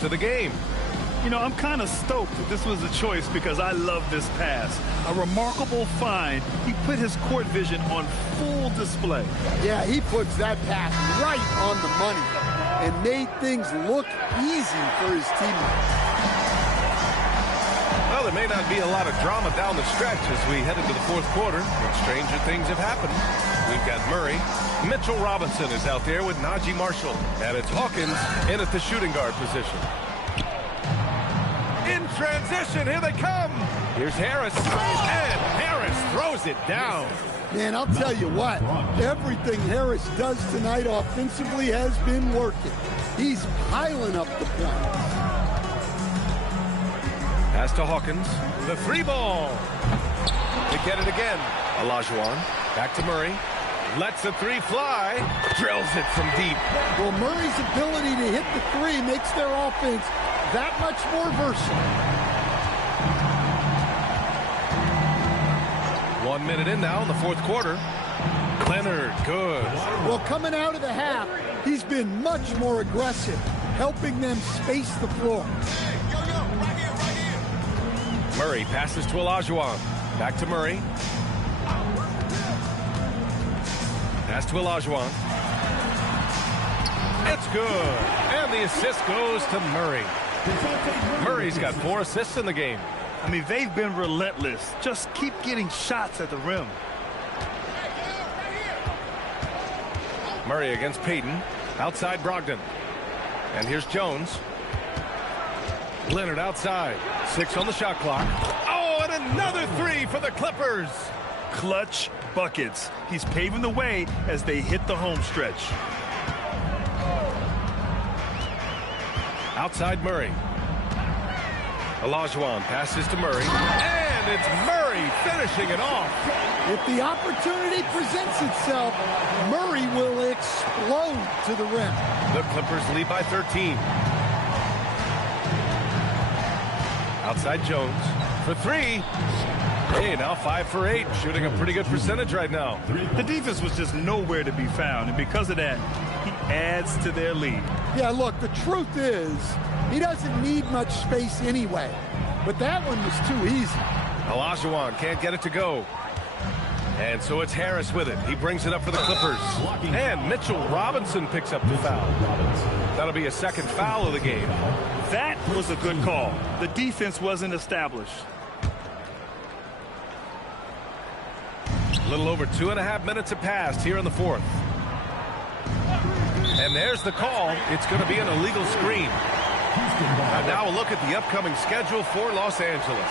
To the game. You know, I'm kind of stoked that this was a choice because I love this pass. A remarkable find. He put his court vision on full display. Yeah, he puts that pass right on the money and made things look easy for his teammates. Well, there may not be a lot of drama down the stretch as we head into the fourth quarter, but stranger things have happened. We've got Murray. Mitchell Robinson is out there with Najee Marshall. And it's Hawkins in at the shooting guard position. In transition, here they come. Here's Harris. And Harris throws it down. Man, I'll tell you what, everything Harris does tonight offensively has been working. He's piling up the points. Pass to Hawkins. The 3 ball. They get it again. Olajuwon. Back to Murray. Lets the 3 fly. Drills it from deep. Well, Murray's ability to hit the 3 makes their offense that much more versatile. 1 minute in now in the fourth quarter. Leonard, good. Well, coming out of the half, he's been much more aggressive, helping them space the floor. Murray passes to Olajuwon. Back to Murray. Pass to Olajuwon. It's good. And the assist goes to Murray. Murray's got 4 assists in the game. I mean, they've been relentless. Just keep getting shots at the rim. Murray against Payton. Outside Brogdon. And here's Jones. Leonard outside. 6 on the shot clock. Oh, and another 3 for the Clippers. Clutch buckets. He's paving the way as they hit the home stretch. Outside Murray. Olajuwon passes to Murray. And it's Murray finishing it off. If the opportunity presents itself, Murray will explode to the rim. The Clippers lead by 13. Outside Jones for 3. Hey, now 5 for 8, shooting a pretty good percentage right now. The defense was just nowhere to be found, and because of that, he adds to their lead. Yeah, look, the truth is, he doesn't need much space anyway, but that one was too easy. Olajuwon can't get it to go. And so it's Harris with it. He brings it up for the Clippers. And Mitchell Robinson picks up the foul. That'll be a second foul of the game. That was a good call. The defense wasn't established. A little over 2.5 minutes have passed here in the fourth. And there's the call. It's going to be an illegal screen. And now a look at the upcoming schedule for Los Angeles.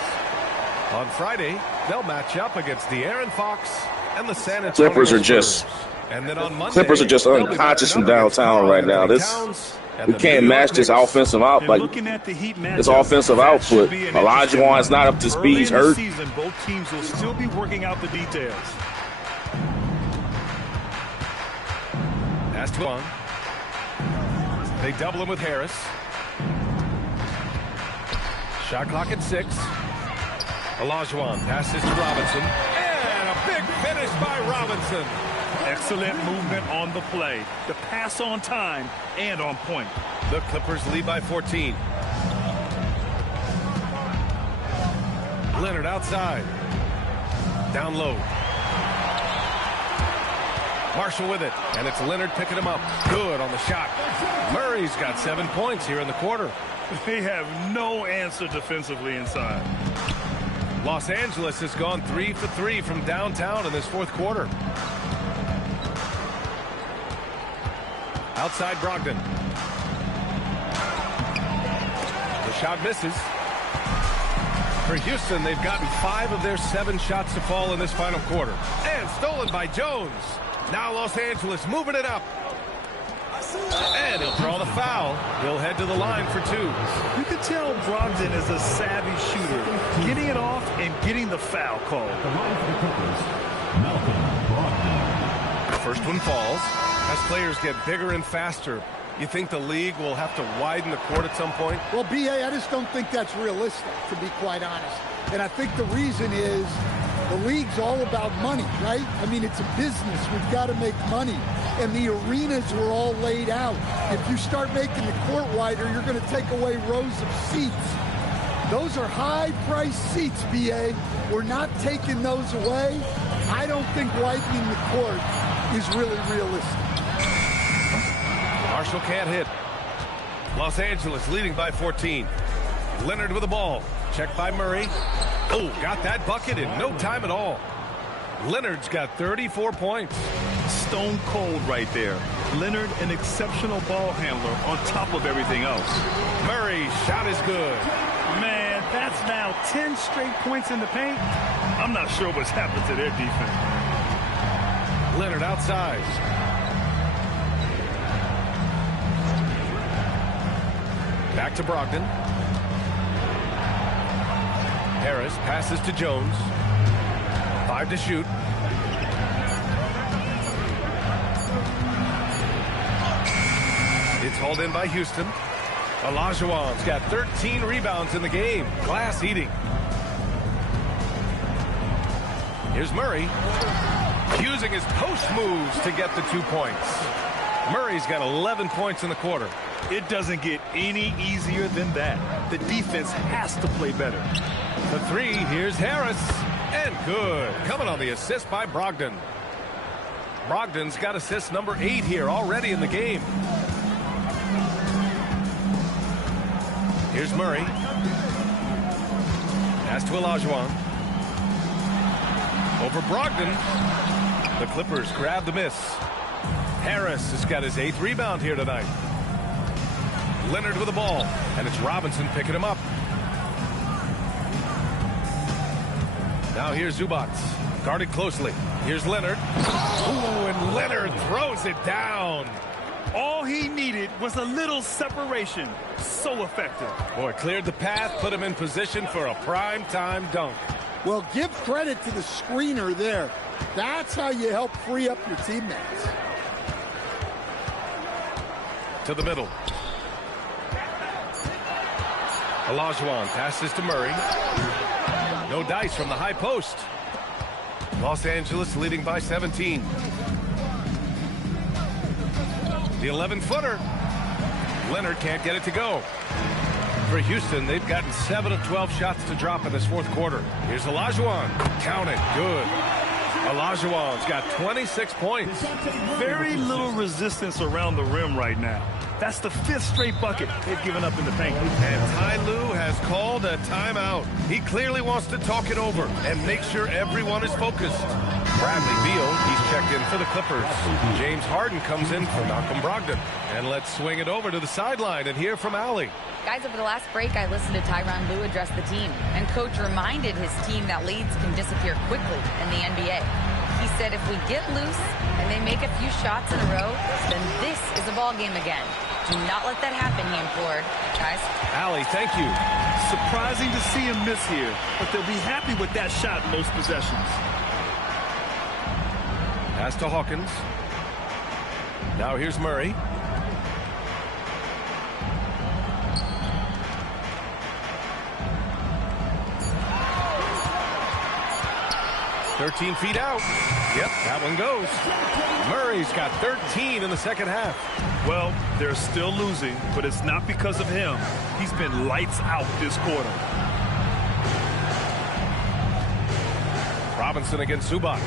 On Friday, they'll match up against De'Aaron Fox and the San Antonio Clippers are just and then on Monday, Clippers are just unconscious from downtown right now. We can't match this offensive output. This offensive output. Olajuwon's not up to speed. He's hurt. Both teams will still be working out the details. Pass to one. They double him with Harris. Shot clock at 6. Olajuwon passes to Robinson. And a big finish by Robinson. Excellent movement on the play. The pass on time and on point. The Clippers lead by 14. Leonard outside. Down low. Marshall with it. And it's Leonard picking him up. Good on the shot. Murray's got 7 points here in the quarter. They have no answer defensively inside. Los Angeles has gone 3 for 3 from downtown in this fourth quarter. Outside Brogdon. The shot misses. For Houston, they've gotten 5 of their 7 shots to fall in this final quarter. And stolen by Jones. Now Los Angeles moving it up. And he'll draw the foul. He'll head to the line for 2. You can tell Brogdon is a savvy shooter, getting it off and getting the foul called. The first one falls. As players get bigger and faster, you think the league will have to widen the court at some point? Well, B.A., I just don't think that's realistic, to be quite honest. And I think the reason is the league's all about money, right? I mean, it's a business. We've got to make money. And the arenas were all laid out. If you start making the court wider, you're going to take away rows of seats. Those are high-priced seats, B.A. We're not taking those away. I don't think widening the court is really realistic. Marshall can't hit. Los Angeles leading by 14. Leonard with the ball. Checked by Murray. Oh, got that bucket in no time at all. Leonard's got 34 points. Stone cold right there. Leonard, an exceptional ball handler on top of everything else. Murray's shot is good. Man, that's now 10 straight points in the paint. I'm not sure what's happened to their defense. Leonard outside. Back to Brogdon. Harris passes to Jones. 5 to shoot. It's hauled in by Houston. Olajuwon's got 13 rebounds in the game. Glass eating. Here's Murray. Using his post moves to get the 2 points. Murray's got 11 points in the quarter. It doesn't get any easier than that. The defense has to play better. The 3, here's Harris. And good. Coming on the assist by Brogdon. Brogdon's got assist number 8 here already in the game. Here's Murray. Pass to Olajuwon. Over Brogdon. The Clippers grab the miss. Harris has got his 8th rebound here tonight. Leonard with the ball. And it's Robinson picking him up. Now here's Zubac. Guarded closely. Here's Leonard. Ooh, and Leonard throws it down. All he needed was a little separation. So effective. Boy, cleared the path, put him in position for a prime-time dunk. Well, give credit to the screener there. That's how you help free up your teammates. To the middle. Olajuwon passes to Murray. No dice from the high post. Los Angeles leading by 17. The 11-footer. Leonard can't get it to go. For Houston, they've gotten 7 of 12 shots to drop in this fourth quarter. Here's Olajuwon. Count it. Good. Olajuwon's got 26 points. Very little resistance around the rim right now. That's the 5th straight bucket they've given up in the paint. And Ty Lue has called a timeout. He clearly wants to talk it over and make sure everyone is focused. Bradley Beal, he's checked in for the Clippers. James Harden comes in for Malcolm Brogdon. And let's swing it over to the sideline and hear from Allie. Guys, over the last break, I listened to Tyronn Lue address the team. And Coach reminded his team that leads can disappear quickly in the NBA. He said if we get loose and they make a few shots in a row, then this is a ball game again. Do not let that happen, he implored. Guys. Allie, thank you. Surprising to see him miss here, but they'll be happy with that shot most possessions. Pass to Hawkins. Now here's Murray. 13 feet out. Yep, that one goes. Murray's got 13 in the second half. Well, they're still losing, but it's not because of him. He's been lights out this quarter. Robinson against Zubac.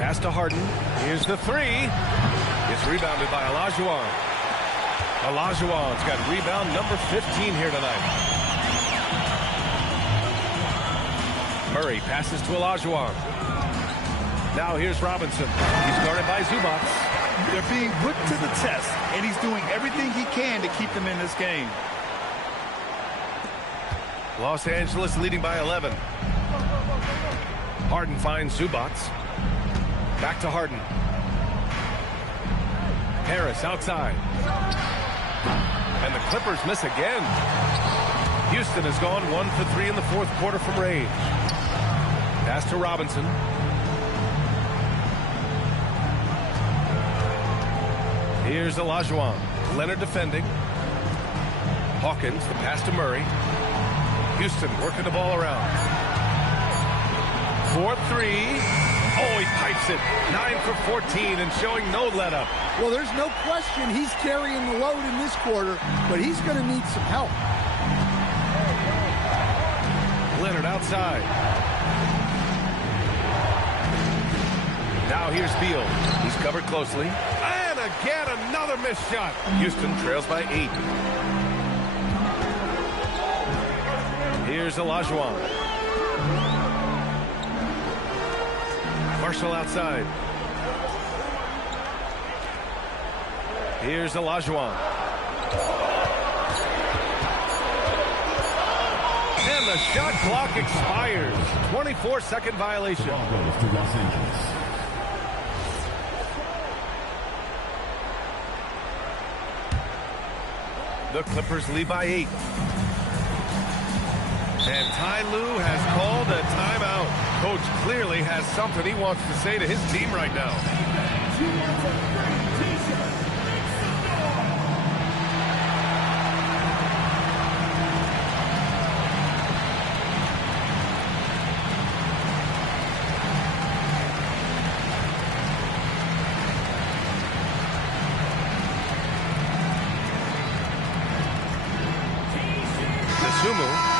Pass to Harden. Here's the three. It's rebounded by Olajuwon. Olajuwon's got rebound number 15 here tonight. Murray passes to Olajuwon. Now here's Robinson. He's guarded by Zubac. They're being put to the test, and he's doing everything he can to keep them in this game. Los Angeles leading by 11. Harden finds Zubac. Back to Harden. Harris outside. And the Clippers miss again. Houston has gone 1 for 3 in the fourth quarter from range. Pass to Robinson. Here's Olajuwon. Leonard defending. Hawkins, the pass to Murray. Houston working the ball around. 4-3. Oh, he pipes it. 9 for 14 and showing no let up. Well, there's no question he's carrying the load in this quarter, but he's going to need some help. Leonard outside. Now here's Beal. He's covered closely. And again, another missed shot. Houston trails by 8. Here's Olajuwon. Marshall outside. Here's Olajuwon. And the shot clock expires. 24-second violation. The Clippers lead by 8. And Ty Lue has called a timeout. Coach clearly has something he wants to say to his team right now.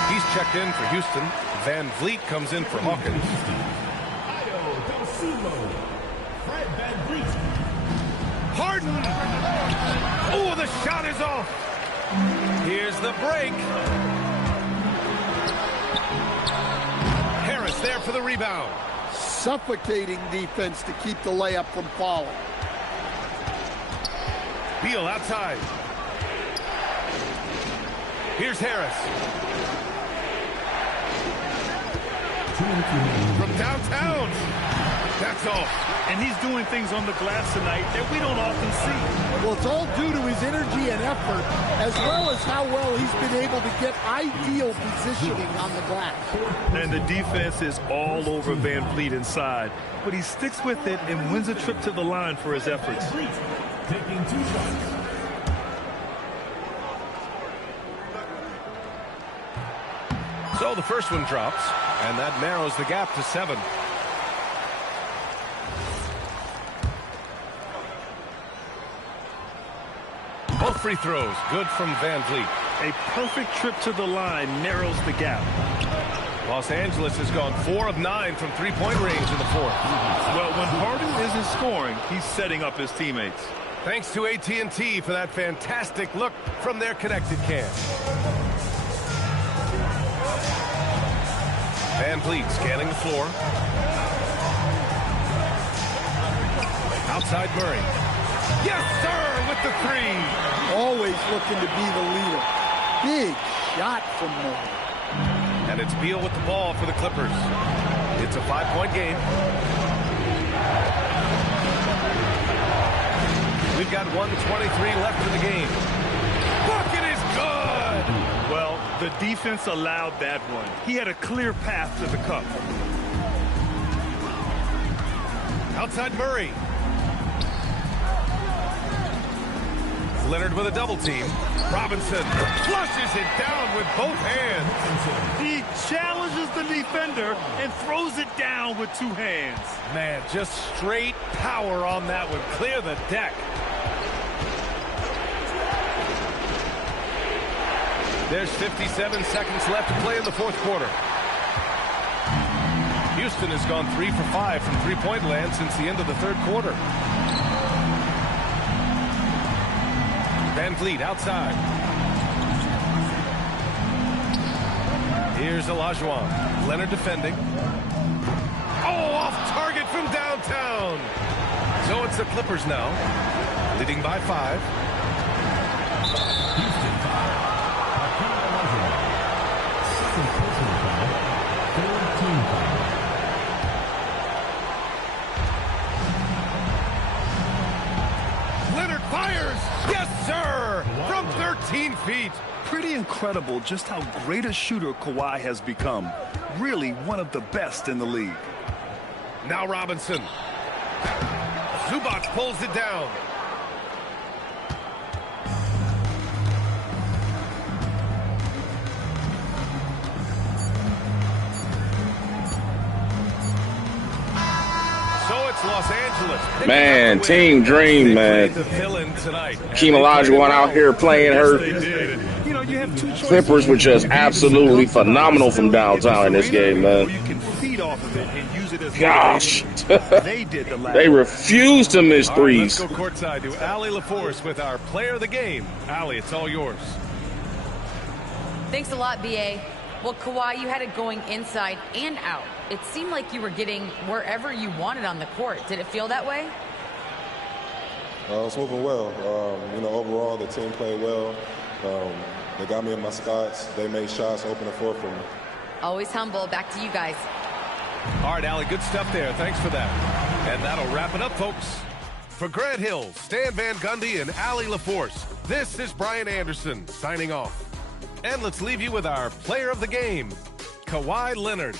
He's checked in for Houston. Van Vliet comes in for Hawkins. Harden! Oh, the shot is off. Here's the break. Harris there for the rebound. Suffocating defense to keep the layup from falling. Beal outside. Here's Harris. From downtown. That's all. And he's doing things on the glass tonight that we don't often see. Well, it's all due to his energy and effort, as well as how well he's been able to get ideal positioning on the glass. And the defense is all over Van Vliet inside. But he sticks with it and wins a trip to the line for his efforts. Taking 2 shots. So the first one drops, and that narrows the gap to 7. Both free throws good from Van Vliet. A perfect trip to the line narrows the gap. Los Angeles has gone 4 of 9 from three-point range in the fourth. Well, when Harden isn't scoring, he's setting up his teammates. Thanks to AT&T for that fantastic look from their connected cam. Van Vliet scanning the floor. Outside Murray. Yes, sir, with the 3. Always looking to be the leader. Big shot from Murray. And it's Beal with the ball for the Clippers. It's a 5-point game. We've got 1:23 left in the game. Bucket is good! Well, the defense allowed that one. He had a clear path to the cup. Outside Murray. Leonard with a double team. Robinson flushes it down with both hands. He challenges the defender and throws it down with two hands. Man, just straight power on that one. Clear the deck. There's 57 seconds left to play in the fourth quarter. Houston has gone 3 for 5 from three-point land since the end of the third quarter. Van Vliet outside. Here's Olajuwon. Leonard defending. Oh, off target from downtown. So it's the Clippers now, leading by 5. Houston foul. Hakeem Olajuwon. Second personal foul. Third team foul. Leonard fires. Yes, sir. From 13 feet. Pretty incredible just how great a shooter Kawhi has become. Really one of the best in the league. Now Robinson. Zubac pulls it down. So it's Los Angeles. Man, team dream, man. Hakeem Olajuwon out here playing hurt. You know, you have two choices. Clippers were just absolutely phenomenal from downtown in this game, man. You can feed off of it and use it as Gosh. they did the last. They refused to miss threes. Let's go courtside to Allie LaForce with our player of the game. Allie, it's all yours. Thanks a lot, B.A. Well, Kawhi, you had it going inside and out. It seemed like you were getting wherever you wanted on the court. Did it feel that way? It's moving well. Overall, the team played well. They got me in my spots. They made shots, open the floor for me. Always humble. Back to you guys. All right, Allie, good stuff there. Thanks for that. And that'll wrap it up, folks. For Grant Hill, Stan Van Gundy, and Allie LaForce, this is Brian Anderson signing off. And let's leave you with our player of the game, Kawhi Leonard.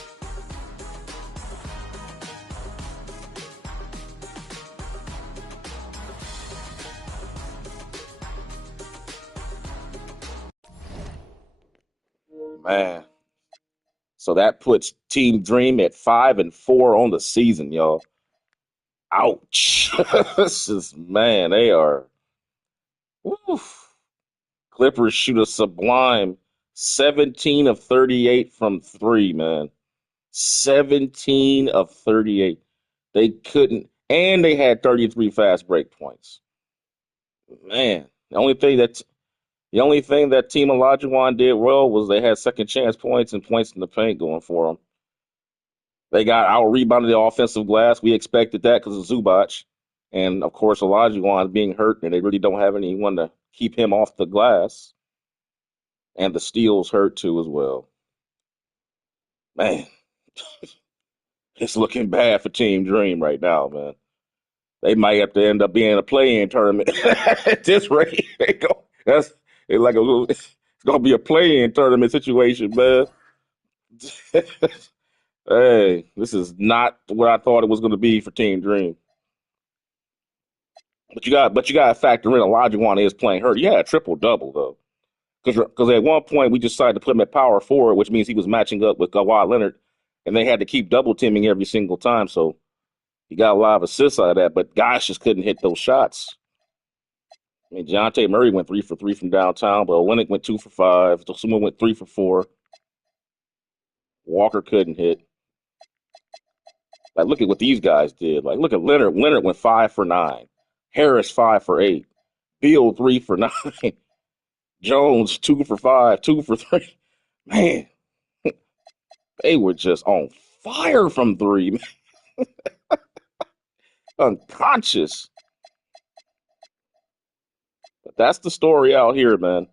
Man. So that puts Team Dream at 5-4 on the season, y'all. Ouch. This is, man, they are. Oof. Clippers shoot a sublime 17 of 38 from 3, man. 17 of 38. They couldn't, and they had 33 fast break points. Man, the only thing that Team Olajuwon did well was they had second chance points and points in the paint going for them. They got out-rebounded the offensive glass. We expected that because of Zubac. And, of course, Olajuwon being hurt, and they really don't have anyone to keep him off the glass. And the steals hurt, too, as well. Man, it's looking bad for Team Dream right now, man. They might have to end up being a play-in tournament at this rate. It's going to be a play-in tournament situation, man. Hey, this is not what I thought it was going to be for Team Dream. But you got to factor in Olajuwon is playing hurt. Yeah, triple-double, though. Because at one point, we decided to put him at power forward, which means he was matching up with Kawhi Leonard, and they had to keep double-teaming every single time. So he got a lot of assists out of that, but guys just couldn't hit those shots. I mean, Dejounte Murray went 3 for 3 from downtown, but Olynyk went 2 for 5. Dosunmu went 3 for 4. Walker couldn't hit. Like, look at what these guys did. Like, look at Leonard. Leonard went 5 for 9. Harris 5 for 8. Beal 3 for 9. Jones 2 for 5, 2 for 3. Man, they were just on fire from 3. Unconscious. But that's the story out here, man.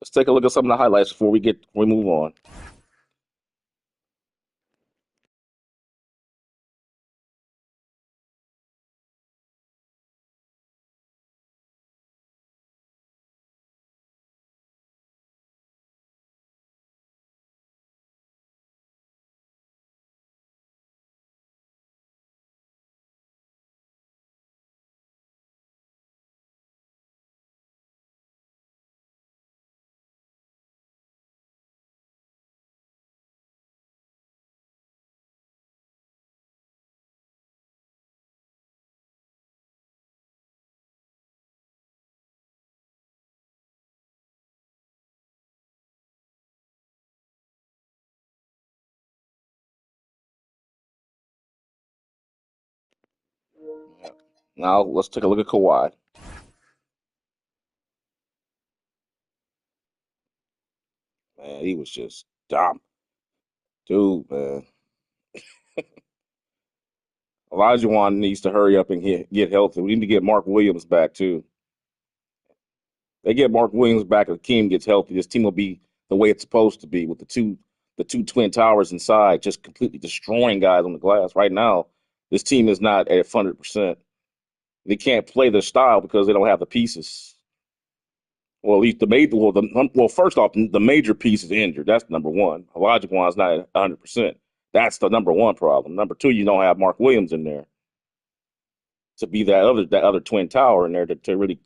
Let's take a look at some of the highlights before we move on. Yeah. Now let's take a look at Kawhi. Man, he was just dumb. Dude, man. Olajuwon needs to hurry up and get healthy. We need to get Mark Williams back, too. They get Mark Williams back and Hakeem gets healthy. This team will be the way it's supposed to be with the two twin towers inside, just completely destroying guys on the glass. Right now, this team is not at 100%. They can't play their style because they don't have the pieces. Well, at least first off, the major piece is injured. That's number one. Olajuwon's not at 100%. That's the number one problem. Number two, you don't have Mark Williams in there to be that other twin tower in there to really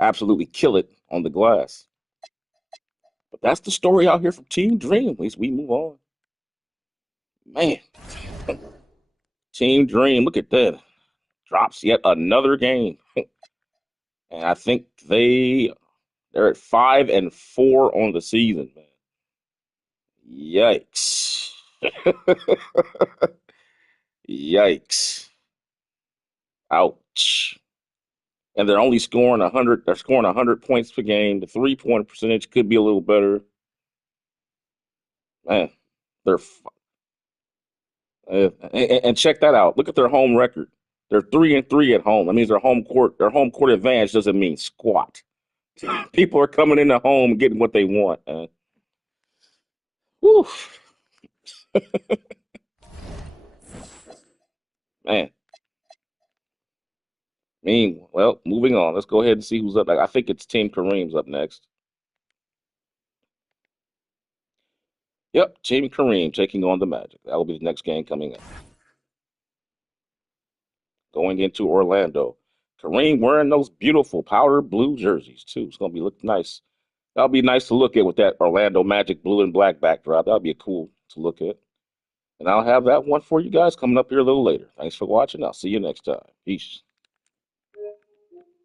absolutely kill it on the glass. But that's the story out here from Team Dream. At least we move on. Man, Team Dream, look at that. Drops yet another game. And I think they're at 5-4 on the season, man. Yikes. Yikes. Ouch. And they're only scoring 100. They're scoring 100 points per game. The 3-point percentage could be a little better. Man, they're and check that out. Look at their home record. They're 3-3 at home. That means their home court advantage doesn't mean squat. People are coming into home and getting what they want. Man. Whew. Man. Well, moving on. Let's go ahead and see who's up. I think it's Team Kareem's up next. Yep, Team Kareem taking on the Magic. That will be the next game coming up. Going into Orlando. Kareem wearing those beautiful powder blue jerseys, too. It's going to be looking nice. That'll be nice to look at with that Orlando Magic blue and black backdrop. That'll be cool to look at. And I'll have that one for you guys coming up here a little later. Thanks for watching. I'll see you next time. Peace.